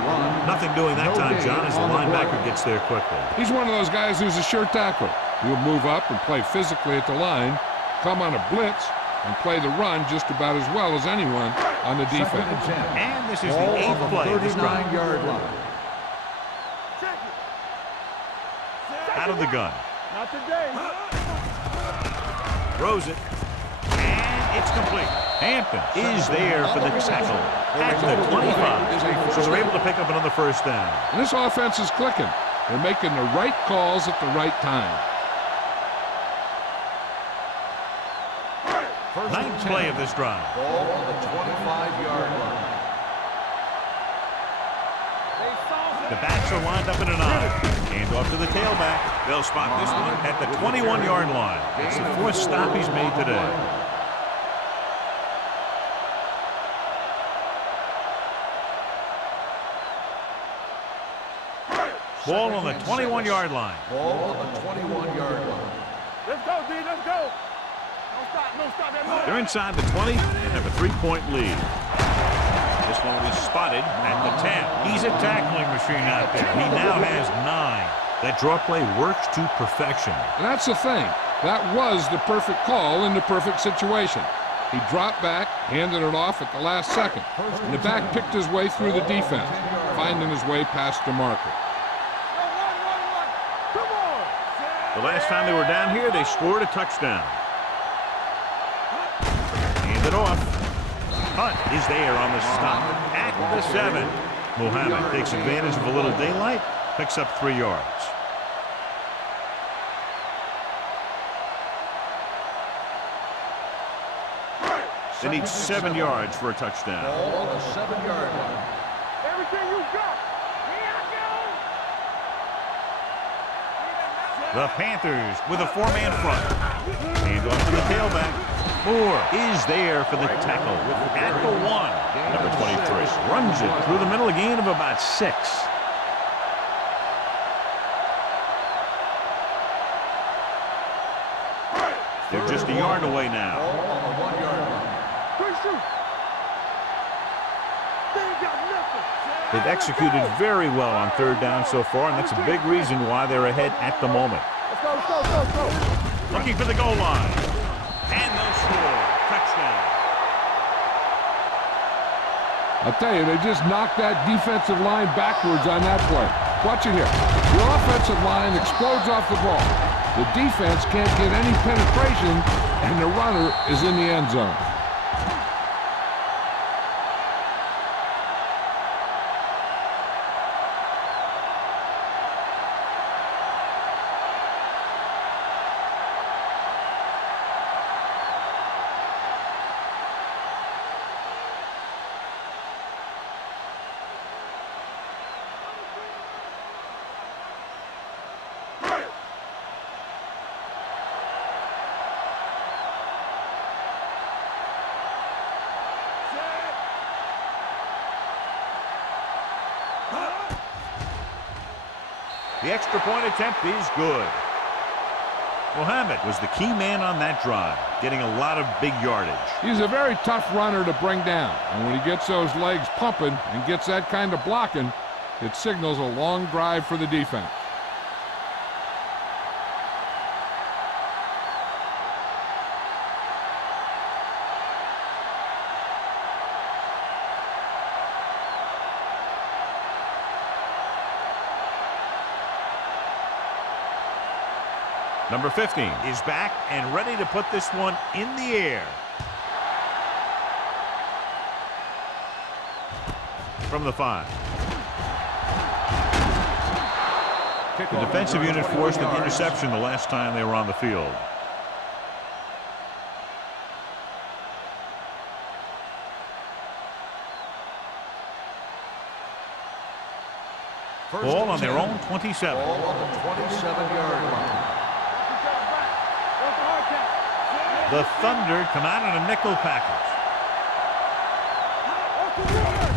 Nothing doing that time, John, as the linebacker gets there quickly. He's one of those guys who's a sure tackler. He'll move up and play physically at the line, come on a blitz, and play the run just about as well as anyone on the Second and defense. 10. And this is Ball the on eighth play of this drive. 39-yard line. Check it. Out of the gun. Not today. Throws it. And it's complete. Hampton is there for the tackle at the 25. So they're able to pick up another first down. And this offense is clicking. They're making the right calls at the right time. Ninth play of this drive. Ball on the 25-yard line. The backs are lined up in an eye. Hand off to the tailback. They'll spot this one at the 21-yard line. It's the fourth stop he's made today. Ball on the 21-yard line. Ball on the 21-yard line. Let's go, D. Let's go. Don't stop that motor. They're inside the 20 and have a 3-point lead. This one is spotted at the 10. He's a tackling machine out there. He now has 9. That draw play works to perfection. And that's the thing. That was the perfect call in the perfect situation. He dropped back, handed it off at the last second. And the back picked his way through the defense, finding his way past the marker. Come on. The last time they were down here, they scored a touchdown. Hand it off. Hunt is there on the stop at the 7. Muhammad takes advantage of a little daylight, picks up 3 yards. They need 7 yards for a touchdown. Ball on the 7-yard line. Everything you got. The Panthers with a 4-man front. Hand off to the tailback. Moore is there for the tackle at the 1. Number 23 runs it through the middle, a gain of about 6. They're just a yard away now. Ball on the 1-yard line. Good shoot. They ain't got nothing. They've executed very well on third down so far, and that's a big reason why they're ahead at the moment. Let's go. Looking for the goal line. And they'll score. Touchdown. I'll tell you, they just knocked that defensive line backwards on that play. Watch it here. The offensive line explodes off the ball. The defense can't get any penetration, and the runner is in the end zone. The extra point attempt is good. Mohammed was the key man on that drive, getting a lot of big yardage. He's a very tough runner to bring down, and when he gets those legs pumping and gets that kind of blocking, it signals a long drive for the defense. Number 15 is back and ready to put this one in the air. From the 5. The defensive unit forced an interception the last time they were on the field. Ball on their own 27. Ball on the 27-yard line. The Thunder come out in a nickel package.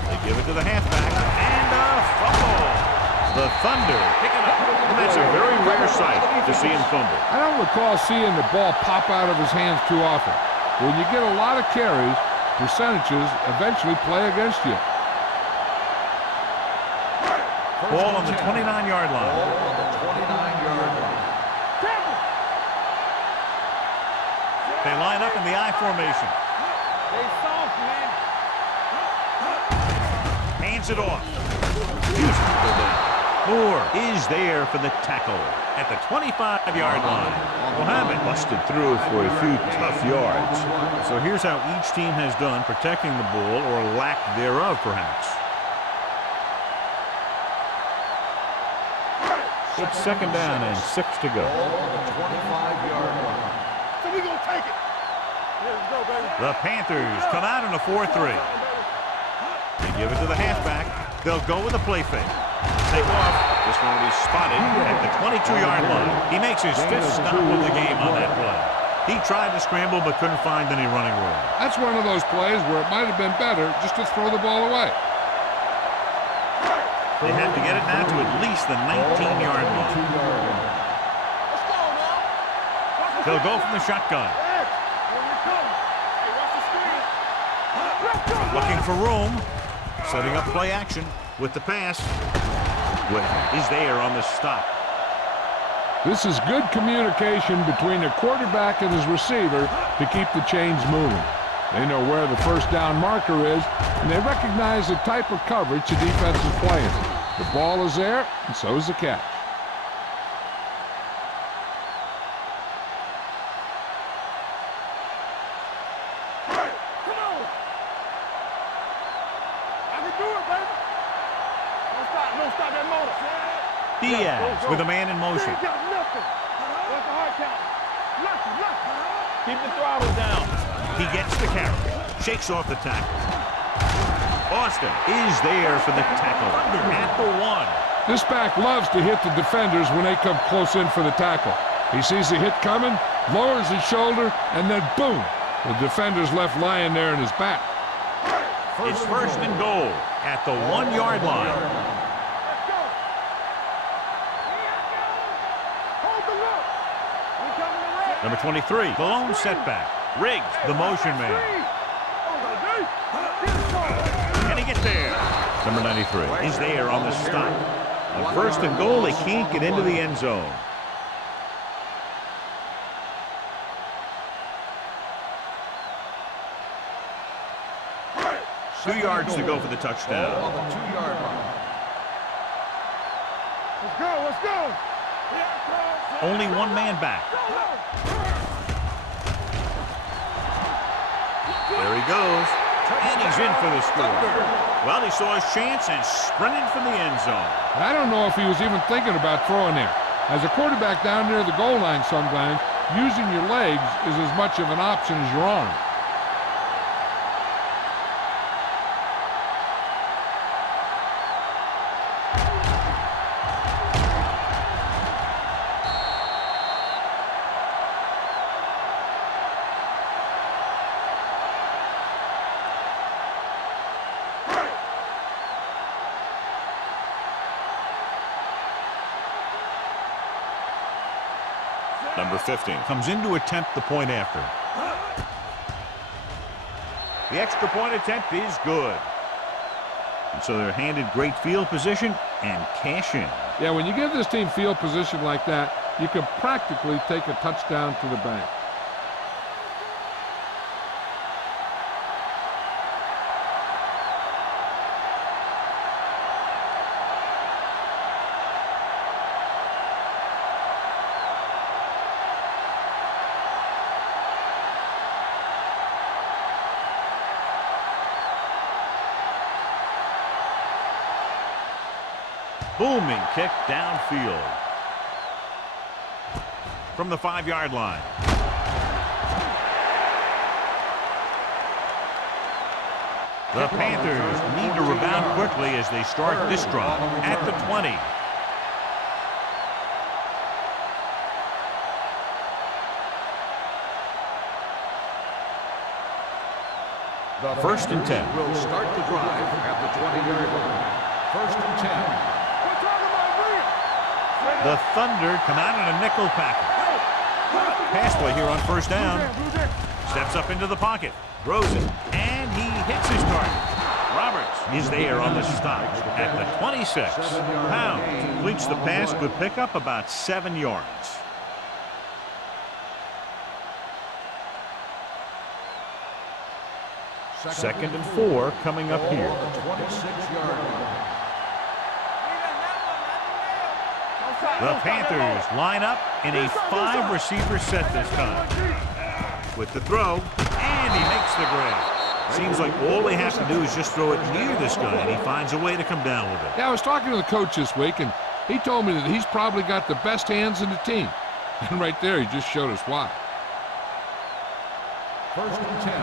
They give it to the halfback, and a fumble. The Thunder pick it up, and that's a very rare sight to see him fumble. I don't recall seeing the ball pop out of his hands too often. When you get a lot of carries, percentages eventually play against you. Ball on the 29-yard line. Ball on the 29-yard line. They line up in the I formation. They soft, man. Hands it off. Beautiful down. Moore is there for the tackle at the 25-yard line. Mohammed busted through for a few tough yards. So here's how each team has done protecting the ball, or lack thereof, perhaps. It's second down and 6 to go. Ball on the 25-yard line. So we gonna take it. Let's go, baby. The Panthers come out in a 4-3. They give it to the halfback. They'll go with a play fake. Take off. This one will be spotted at the 22-yard line. He makes his 5th stop of the game on that play. He tried to scramble but couldn't find any running room. That's one of those plays where it might have been better just to throw the ball away. They have to get it now to at least the 19-yard line. Let's go now. They'll go from the shotgun. Looking for room. Setting up play action with the pass. Whitman is there on the stop. This is good communication between the quarterback and his receiver to keep the chains moving. They know where the first down marker is, and they recognize the type of coverage the defense is playing. The ball is there, and so is the catch. Come on. I can do it, baby. Don't stop that motor. Diaz with a man in motion. Ain't got nothing. What's the hard count? Nothing. Keep the throttle down. He gets the carry. Shakes off the tackle. Austin is there for the tackle at the 1. This back loves to hit the defenders when they come close in for the tackle. He sees the hit coming, lowers his shoulder, and then boom, the defender's left lying there in his back. It's first and goal at the 1-yard line. Let's go. Hold the look. We coming to red. Number 23, the lone setback. Riggs, the motion man. Can he get there? Number 93 is there on the stop. On first and goal, they can't get into the end zone. Two yards to go for the touchdown. Ball on the 2-yard line. Let's go. Only one man back. There he goes. And he's in for the score. Well, he saw his chance and sprinted for the end zone. I don't know if he was even thinking about throwing there. As a quarterback down near the goal line sometimes, using your legs is as much of an option as your arm. Number 15. Comes in to attempt the point after. The extra point attempt is good. And so they're handed great field position and cash in. Yeah, when you give this team field position like that, you can practically take a touchdown to the bank. Booming kick downfield. From the 5-yard line. The Panthers need to rebound quickly as they start this drive at the 20. The First and 10. will start the drive at the 20-yard line. First and 10. The Thunder come out in a nickel package. Pass play here on first down. Steps up into the pocket. Throws it. And he hits his target. Roberts is there on the stop at the 26. Pound completes the pass. Good pickup, about 7 yards. Second and 4 coming up here. 26-yard line. The Panthers line up in a 5-receiver set this time. With the throw, and he makes the grab. Seems like all they have to do is just throw it near this guy, and he finds a way to come down with it. Yeah, I was talking to the coach this week, and he told me that he's probably got the best hands in the team. And right there, he just showed us why. First and 10.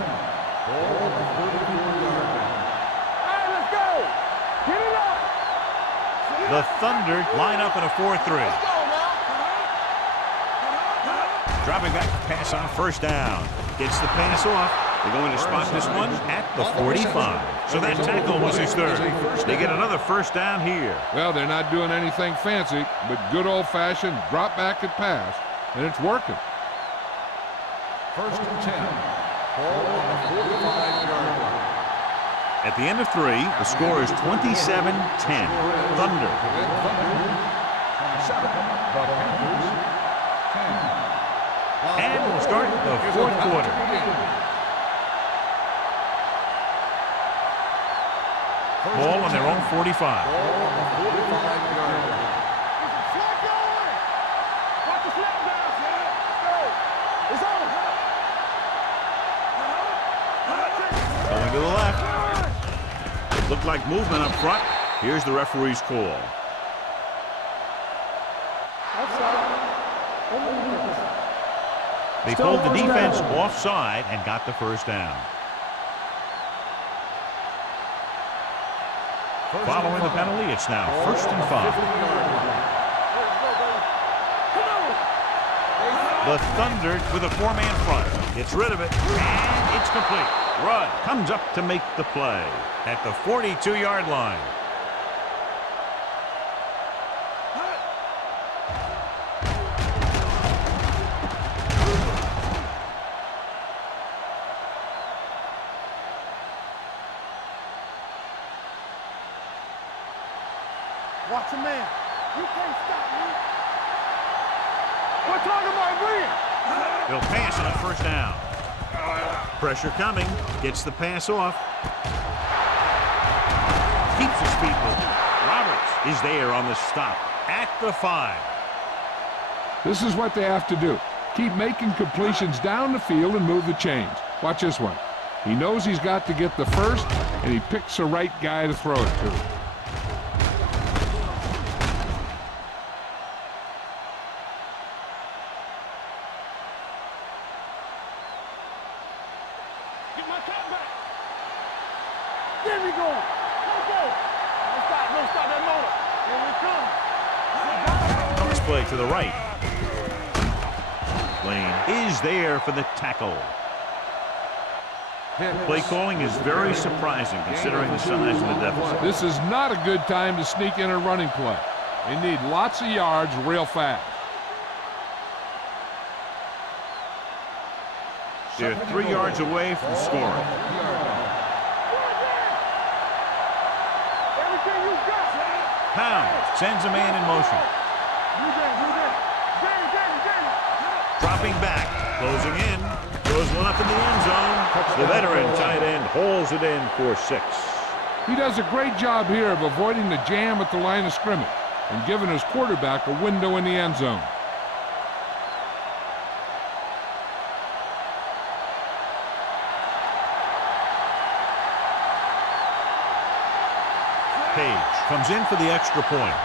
Ball on the 34-yard line. Hey, let's go! Get it up! The Thunder line up in a 4-3. Dropping back to pass on first down. Gets the pass off. They're going to spot this one at the 45. So that tackle was his third. They get another first down here. Well, they're not doing anything fancy, but good old-fashioned drop back and pass, and it's working. First and 10. Ball on the 45-yard line. At the end of 3, the score is 27-10. Thunder. And we'll start the fourth quarter. Ball on their own 45. Ball on the 45-yard line. Slap going! Watch the slap down, son! Go! It's on! Going to the left. It looked like movement up front. Here's the referee's call. They pulled the defense offside and got the first down. Following the penalty, it's now first and 5. The Thunder with a 4-man front. Gets rid of it, and it's complete. Rudd comes up to make the play at the 42-yard line. Watch a man. You can't stop me. We're talking about win. They'll pass on a first down. Pressure coming. Gets the pass off. Keeps his feet moving. Roberts is there on the stop at the 5. This is what they have to do. Keep making completions down the field and move the chains. Watch this one. He knows he's got to get the first, and he picks the right guy to throw it to. Get my top back. There we go. Let's go. Don't stop that motor. Here we come. Pass play to the right. Lane is there for the tackle. Play calling is very surprising considering the size of the deficit. This is not a good time to sneak in a running play. They need lots of yards real fast. They're 3 yards away from scoring. Everything you got. Pound sends a man in motion. Dropping back, closing in, throws one up in the end zone. The veteran tight end hauls it in for 6. He does a great job here of avoiding the jam at the line of scrimmage and giving his quarterback a window in the end zone. Page comes in for the extra point.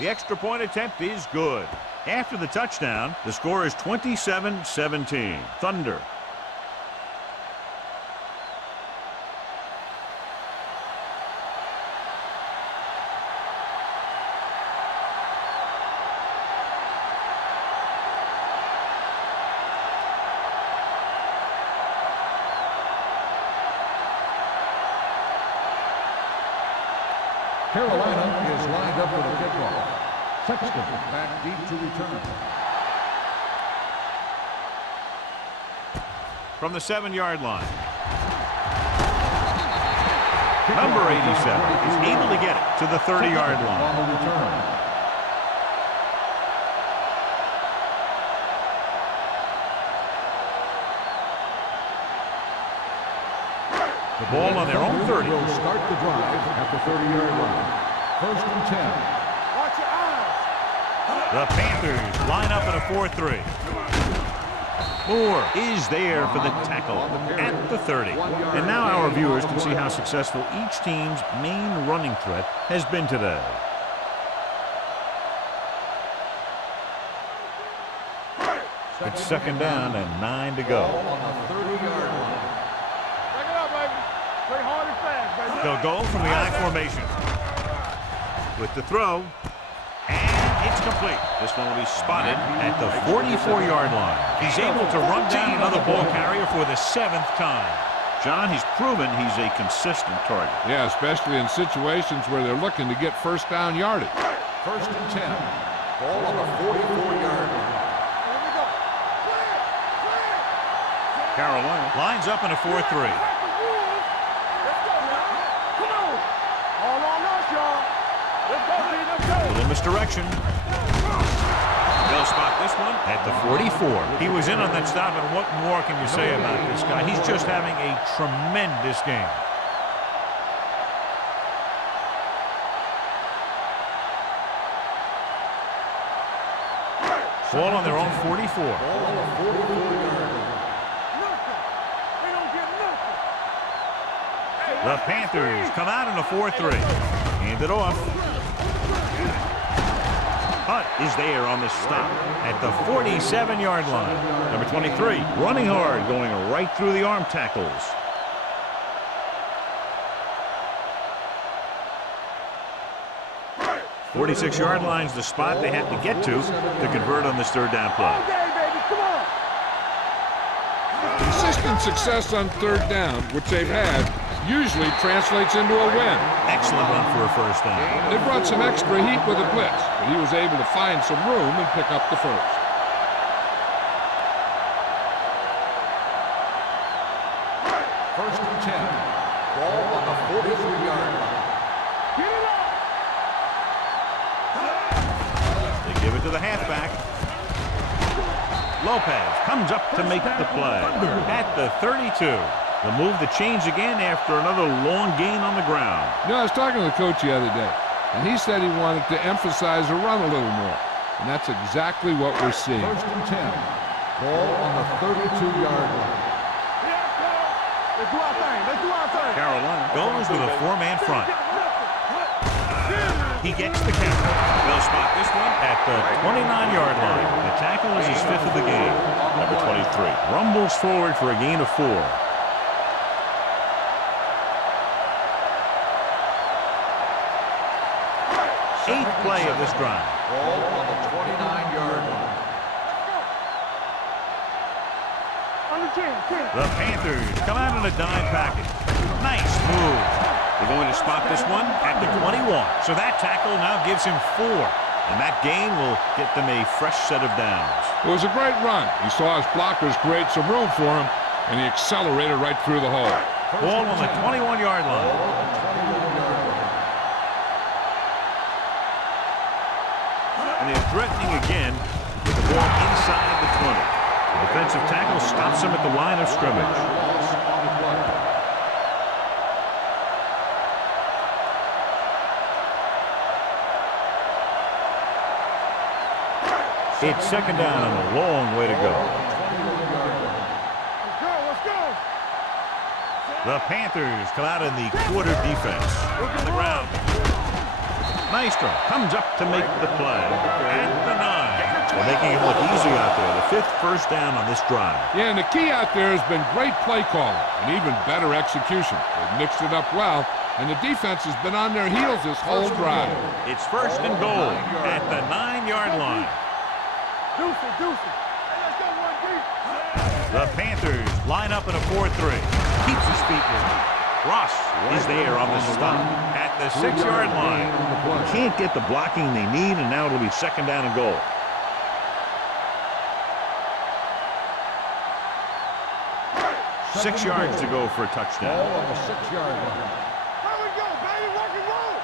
The extra point attempt is good. After the touchdown, the score is 27-17. Thunder. Carolina is lined up with a kickoff. Sexton back deep to return. From the 7-yard line. Number 87 is able to get it to the 30-yard line. On the return. The ball on their own 30. Will start the drive at the 30-yard line. 1st and 10. Watch your eyes. The Panthers line up in a 4-3. Moore is there for the tackle at the 30. And now our viewers can see how successful each team's main running threat has been today. It's 2nd down and 9 to go. On the 30-yard line. Back it up, baby. Play hard and fast, baby. They'll go from the I formation. With the throw. And it's complete. This one will be spotted at the 44-yard line. He's able to run down another ball carrier for the 7th time. John, he's proven he's a consistent target. Yeah, especially in situations where they're looking to get first down yardage. 1st and 10. Ball on the 44-yard line. Here we go. Clear. Clear. Carolina lines up in a 4-3. Let's go, man. Come on. All on us, y'all. Let's go, Lee. Let's go. Little misdirection. They'll spot this one at the 44. He was in on that stop, and what more can you say about this guy? He's just having a tremendous game. Ball on their own 44. Ball on the 44-yard line. Nothing. They don't get nothing. The Panthers come out in a 4-3. Hand it off. Hunt is there on the stop at the 47-yard line. Number 23, running hard, going right through the arm tackles. "46-yard line's the spot they have to get to convert on this 3rd down play. Okay, baby. Come on. Consistent success on 3rd down, which they've had, usually translates into a win. Excellent run for a 1st down. They brought some extra heat with a blitz, but he was able to find some room and pick up the first. First and 10. Ball on the 43-yard line. Get it up. They give it to the halfback. Lopez comes up to make the play at the 32. The move to change again after another long gain on the ground. You know, I was talking to the coach the other day, and he said he wanted to emphasize the run a little more. And that's exactly what we're seeing. 1st and 10. Ball on the 32-yard line. Let's do our thing. Let's do our thing. Carolina goes with a 4-man front. He gets the count. They'll spot this one at the 29-yard line. The tackle is his 5th of the game. Number 23 rumbles forward for a gain of 4. Eighth play of this drive. Ball on the 29-yard line. Under 10. The Panthers come out in a dime package. Nice move. They're going to spot this one at the 21. So that tackle now gives him 4. And that gain will get them a fresh set of downs. It was a great run. He saw his blockers create some room for him, and he accelerated right through the hole. Ball on the 21-yard line. And they're threatening again with the ball inside the 20. The defensive tackle stops him at the line of scrimmage. It's second down and a long way to go. Let's go. The Panthers come out in the quarter defense. On the ground. Maestro comes up to make the play. At the 9. They're making it look easy out there. The 5th first down on this drive. Yeah, and the key out there has been great play calling and even better execution. They've mixed it up well, and the defense has been on their heels this whole drive. It's first and goal at the 9-yard line. Deuce it. Hey, let's go, one deep. The Panthers line up in a 4-3. Keeps his feet moving. Ross is there on the stop at the 6-yard line. Can't get the blocking they need, and now it'll be second down and goal. Six yards to go for a touchdown. Ball on the 6-yard line. Here we go, baby. Rock and roll.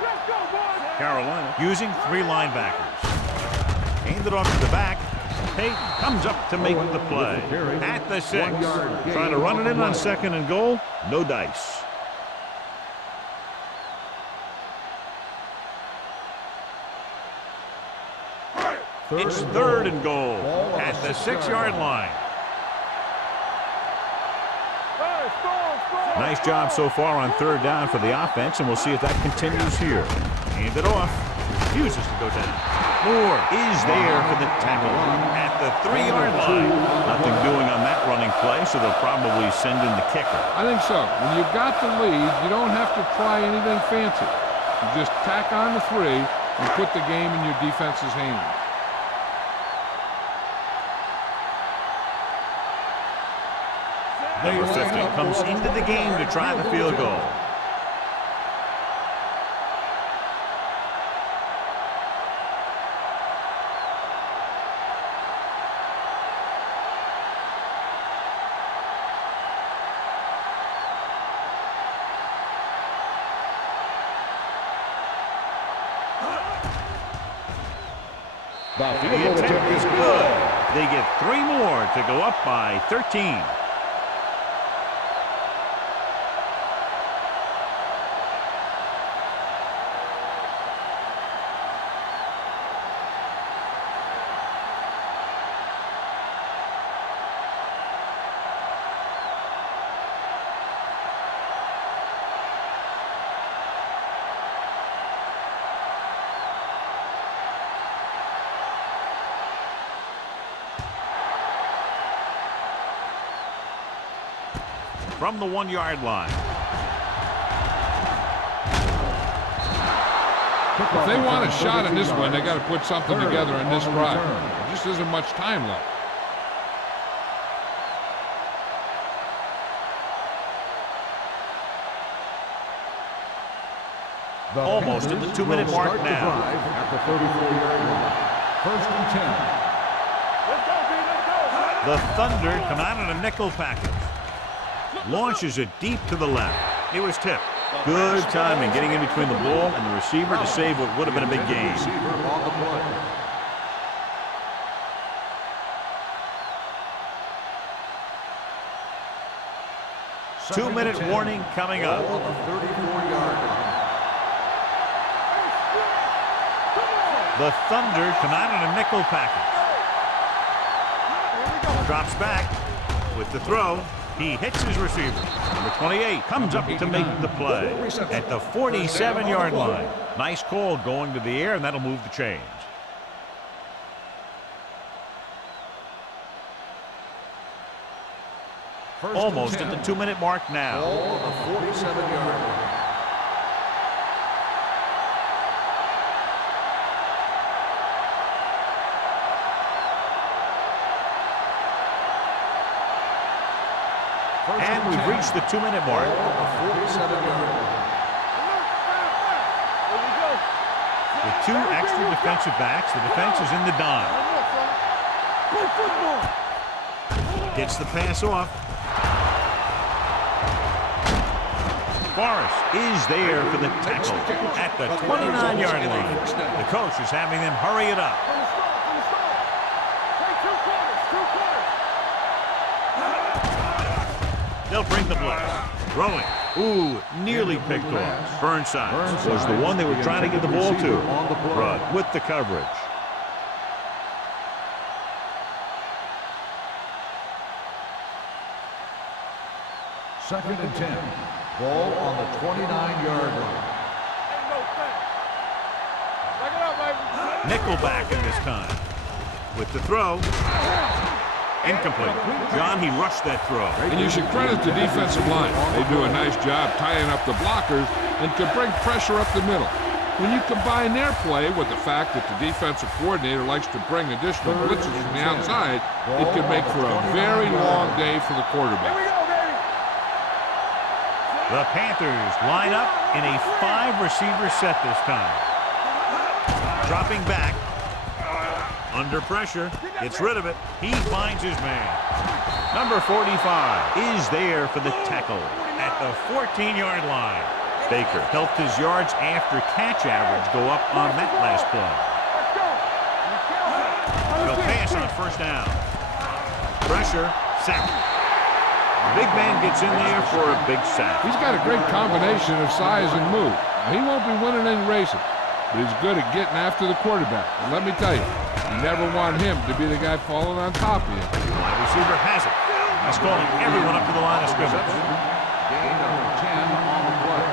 Let's go, boys. Carolina using 3 linebackers. Hand it off to the back. Peyton comes up to make the play at the 6. Trying to run it in on second and goal. No dice. It's third and goal at the 6-yard line. Nice job so far on third down for the offense, and we'll see if that continues here. Hand it off. Refuses to go down. Moore is there for the tackle at the 3-yard line. Nothing doing on that running play, so they'll probably send in the kicker. I think so. When you've got the lead, you don't have to try anything fancy. You just tack on the 3 and put the game in your defense's hands. Number 50 comes into the game to try the field goal. The The field goal attempt attempt is good. They get 3 more to go up by 13. From the 1-yard line. If they want a shot in this one, they got to put something together in this drive. There just isn't much time left. Almost at the 2-minute mark now. At the 34-yard line. First and 10. Let's go, B. Let's go. The Thunder come out in a nickel package. Launches it deep to the left. It was tipped. Good timing getting in between the ball and the receiver to save what would have been a big gain. Receiver on the play. Two-minute warning coming up. Ball on the 34-yard line. The Thunder come out in a nickel package. Drops back with the throw. He hits his receiver. Number 28 comes up to make the play at the 47-yard line. Nice call going to the air, and that'll move the chains. Almost at the 2-minute mark now. Ball on the 47-yard line. And we've reached the 2-minute mark. Ball on the 47-yard line. With 2 extra defensive backs. The defense is in the dime. Play football. Gets the pass off. Forrest is there for the tackle at the 29-yard line. The coach is having them hurry it up. From the start. Play 2 quarters. They'll bring the blitz. Throwing. Ooh, nearly picked off. Burnside was the one they were trying to get the ball to. Rudd with the coverage. Second and 10. Ball on the 29-yard line. Ain't no thing. Back it up, baby. Nickelback in this time. With the throw. Incomplete. John, he rushed that throw. And you should credit the defensive line. They do a nice job tying up the blockers and can bring pressure up the middle. When you combine their play with the fact that the defensive coordinator likes to bring additional blitzes from the outside, it can make for a very long day for the quarterback. The Panthers line up in a 5-receiver set this time. Dropping back. Under pressure. Gets rid of it. He finds his man. Number 45 is there for the tackle at the 14-yard line. Baker helped his yards after catch average go up on that last play. He'll pass on first down. Pressure. Sack. Big man gets in there for a big sack. He's got a great combination of size and move. Now, he won't be winning any races, but he's good at getting after the quarterback. And let me tell you, you never want him to be the guy falling on top of you. Wide receiver has it. He's calling everyone up to the line of scrimmage. Gain number 10 on the play.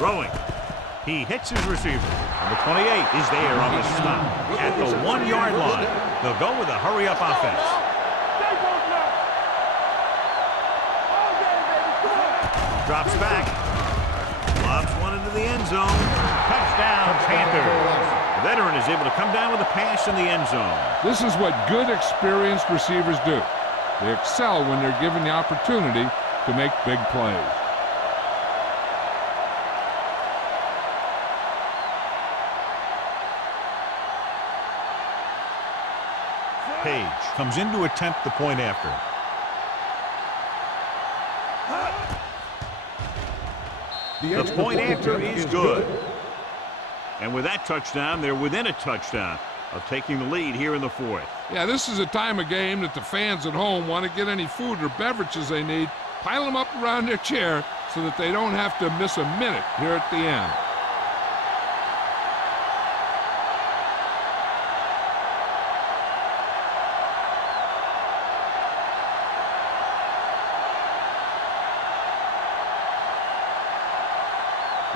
Throwing. He hits his receiver. Number 28 is there on the stop at the 1-yard line. They'll go with a hurry-up offense. Drops back. Lobs one into the end zone. Touchdown, Panthers. The veteran is able to come down with a pass in the end zone. This is what good, experienced receivers do. They excel when they're given the opportunity to make big plays. Page comes in to attempt the point after. The point after is good. And with that touchdown, they're within a touchdown of taking the lead here in the 4th. Yeah, this is a time of game that the fans at home want to get any food or beverages they need, pile them up around their chair so that they don't have to miss a minute here at the end.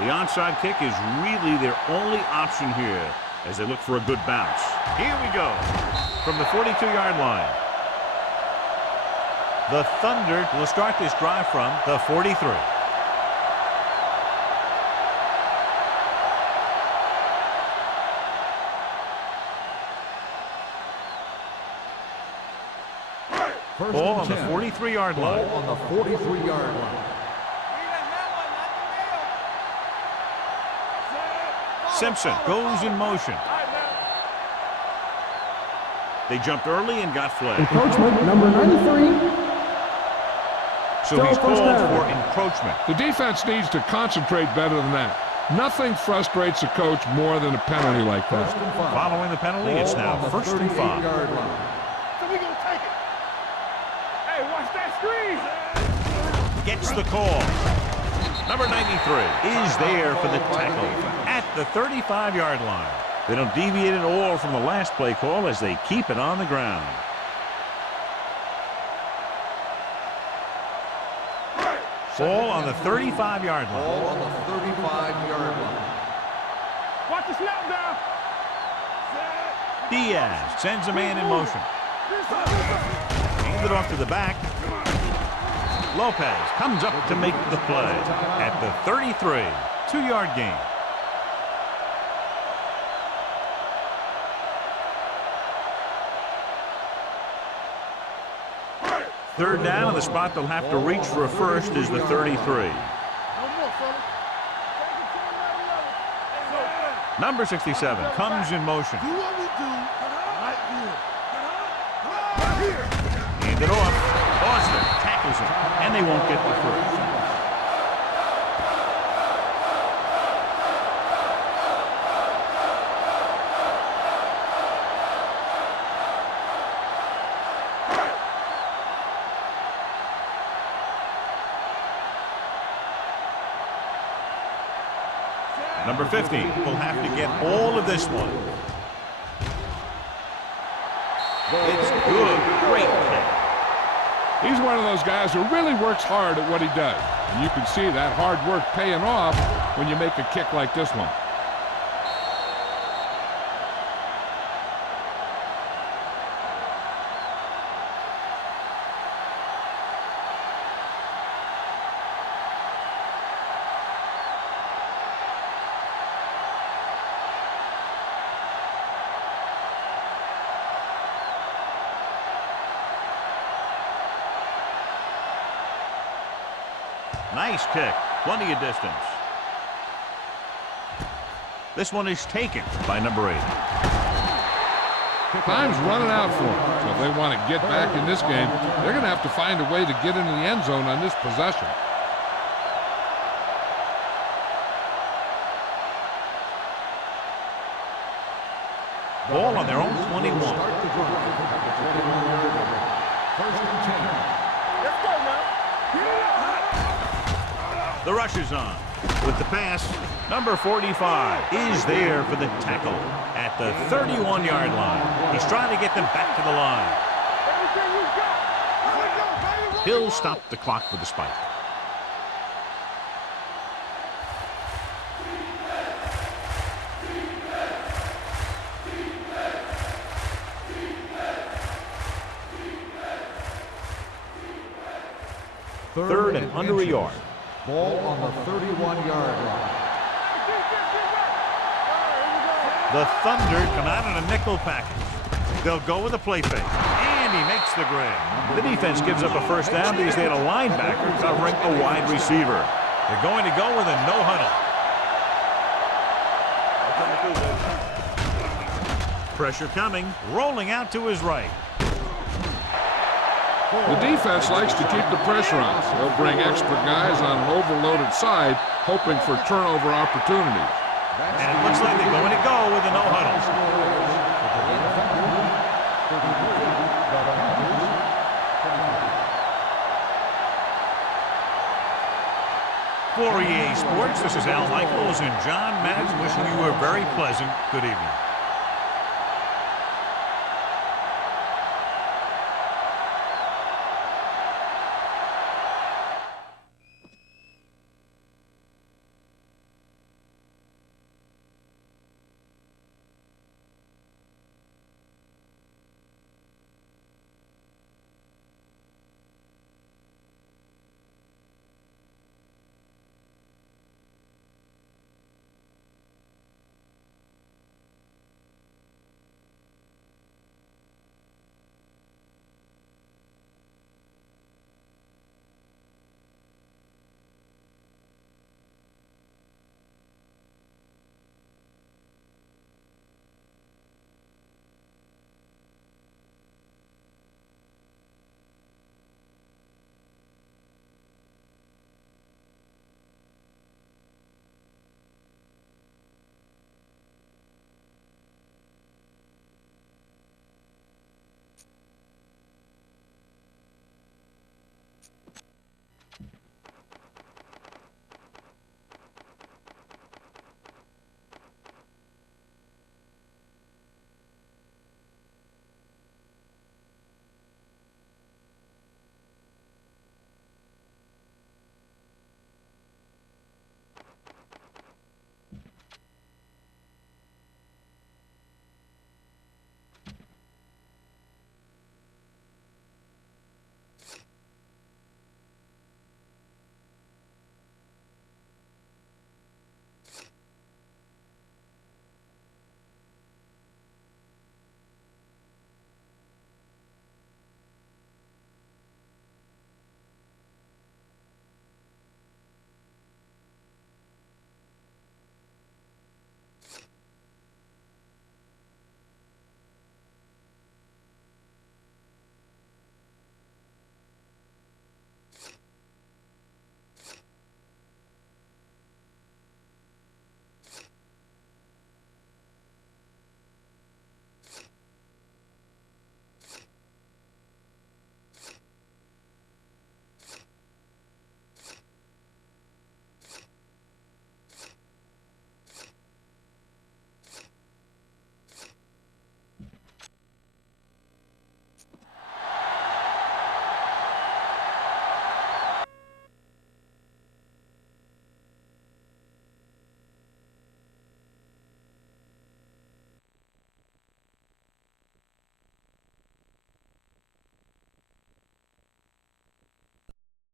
The onside kick is really their only option here as they look for a good bounce. Here we go from the 42-yard line. The Thunder will start this drive from the 43. Ball on the 43-yard line. Ball on the 43-yard line. Simpson goes in motion. They jumped early and got flagged. Encroachment, number 93. So he's called for encroachment. The defense needs to concentrate better than that. Nothing frustrates a coach more than a penalty like that. Following the penalty, it's now 1st and 5. So we gonna take it. Hey, watch that screen. Gets the call. Number 93 is there for the tackle at the 35-yard line. They don't deviate at all from the last play call as they keep it on the ground. Ball on the 35-yard line. Ball on the 35-yard line. Watch the snap down. Diaz sends a man in motion. Hand it off to the back. Lopez comes up to make the play at the 33. 2-yard gain. Third down, and the spot they'll have to reach for a first is the 33. Number 67 comes in motion. Do what we do right here. Hand it off. Foster tackles him, and they won't get the first. Number 50 will have to get all of this one. It's good. Great kick. He's one of those guys who really works hard at what he does. And you can see that hard work paying off when you make a kick like this one. Nice kick. Plenty of distance. This one is taken by number 8. Time's running out for them. So if they want to get back in this game, they're going to have to find a way to get into the end zone on this possession. Ball on their own 21. First and 10. Let's go now. The rush is on. With the pass, number 45 is there for the tackle at the 31-yard line. He's trying to get them back to the line. Everything you got. He'll stop the clock with the spike. Third and under a yard. Ball on the 31-yard line. The Thunder come out in a nickel package. They'll go with a play fake. And he makes the grab. The defense gives up a first down because they had a linebacker covering a wide receiver. They're going to go with a no huddle. Pressure coming. Rolling out to his right. The defense likes to keep the pressure on. They'll bring extra guys on an overloaded side, hoping for turnover opportunities. And it looks like they're going to go with a no huddle. For EA Sports, this is Al Michaels and John Madden wishing you a very pleasant good evening.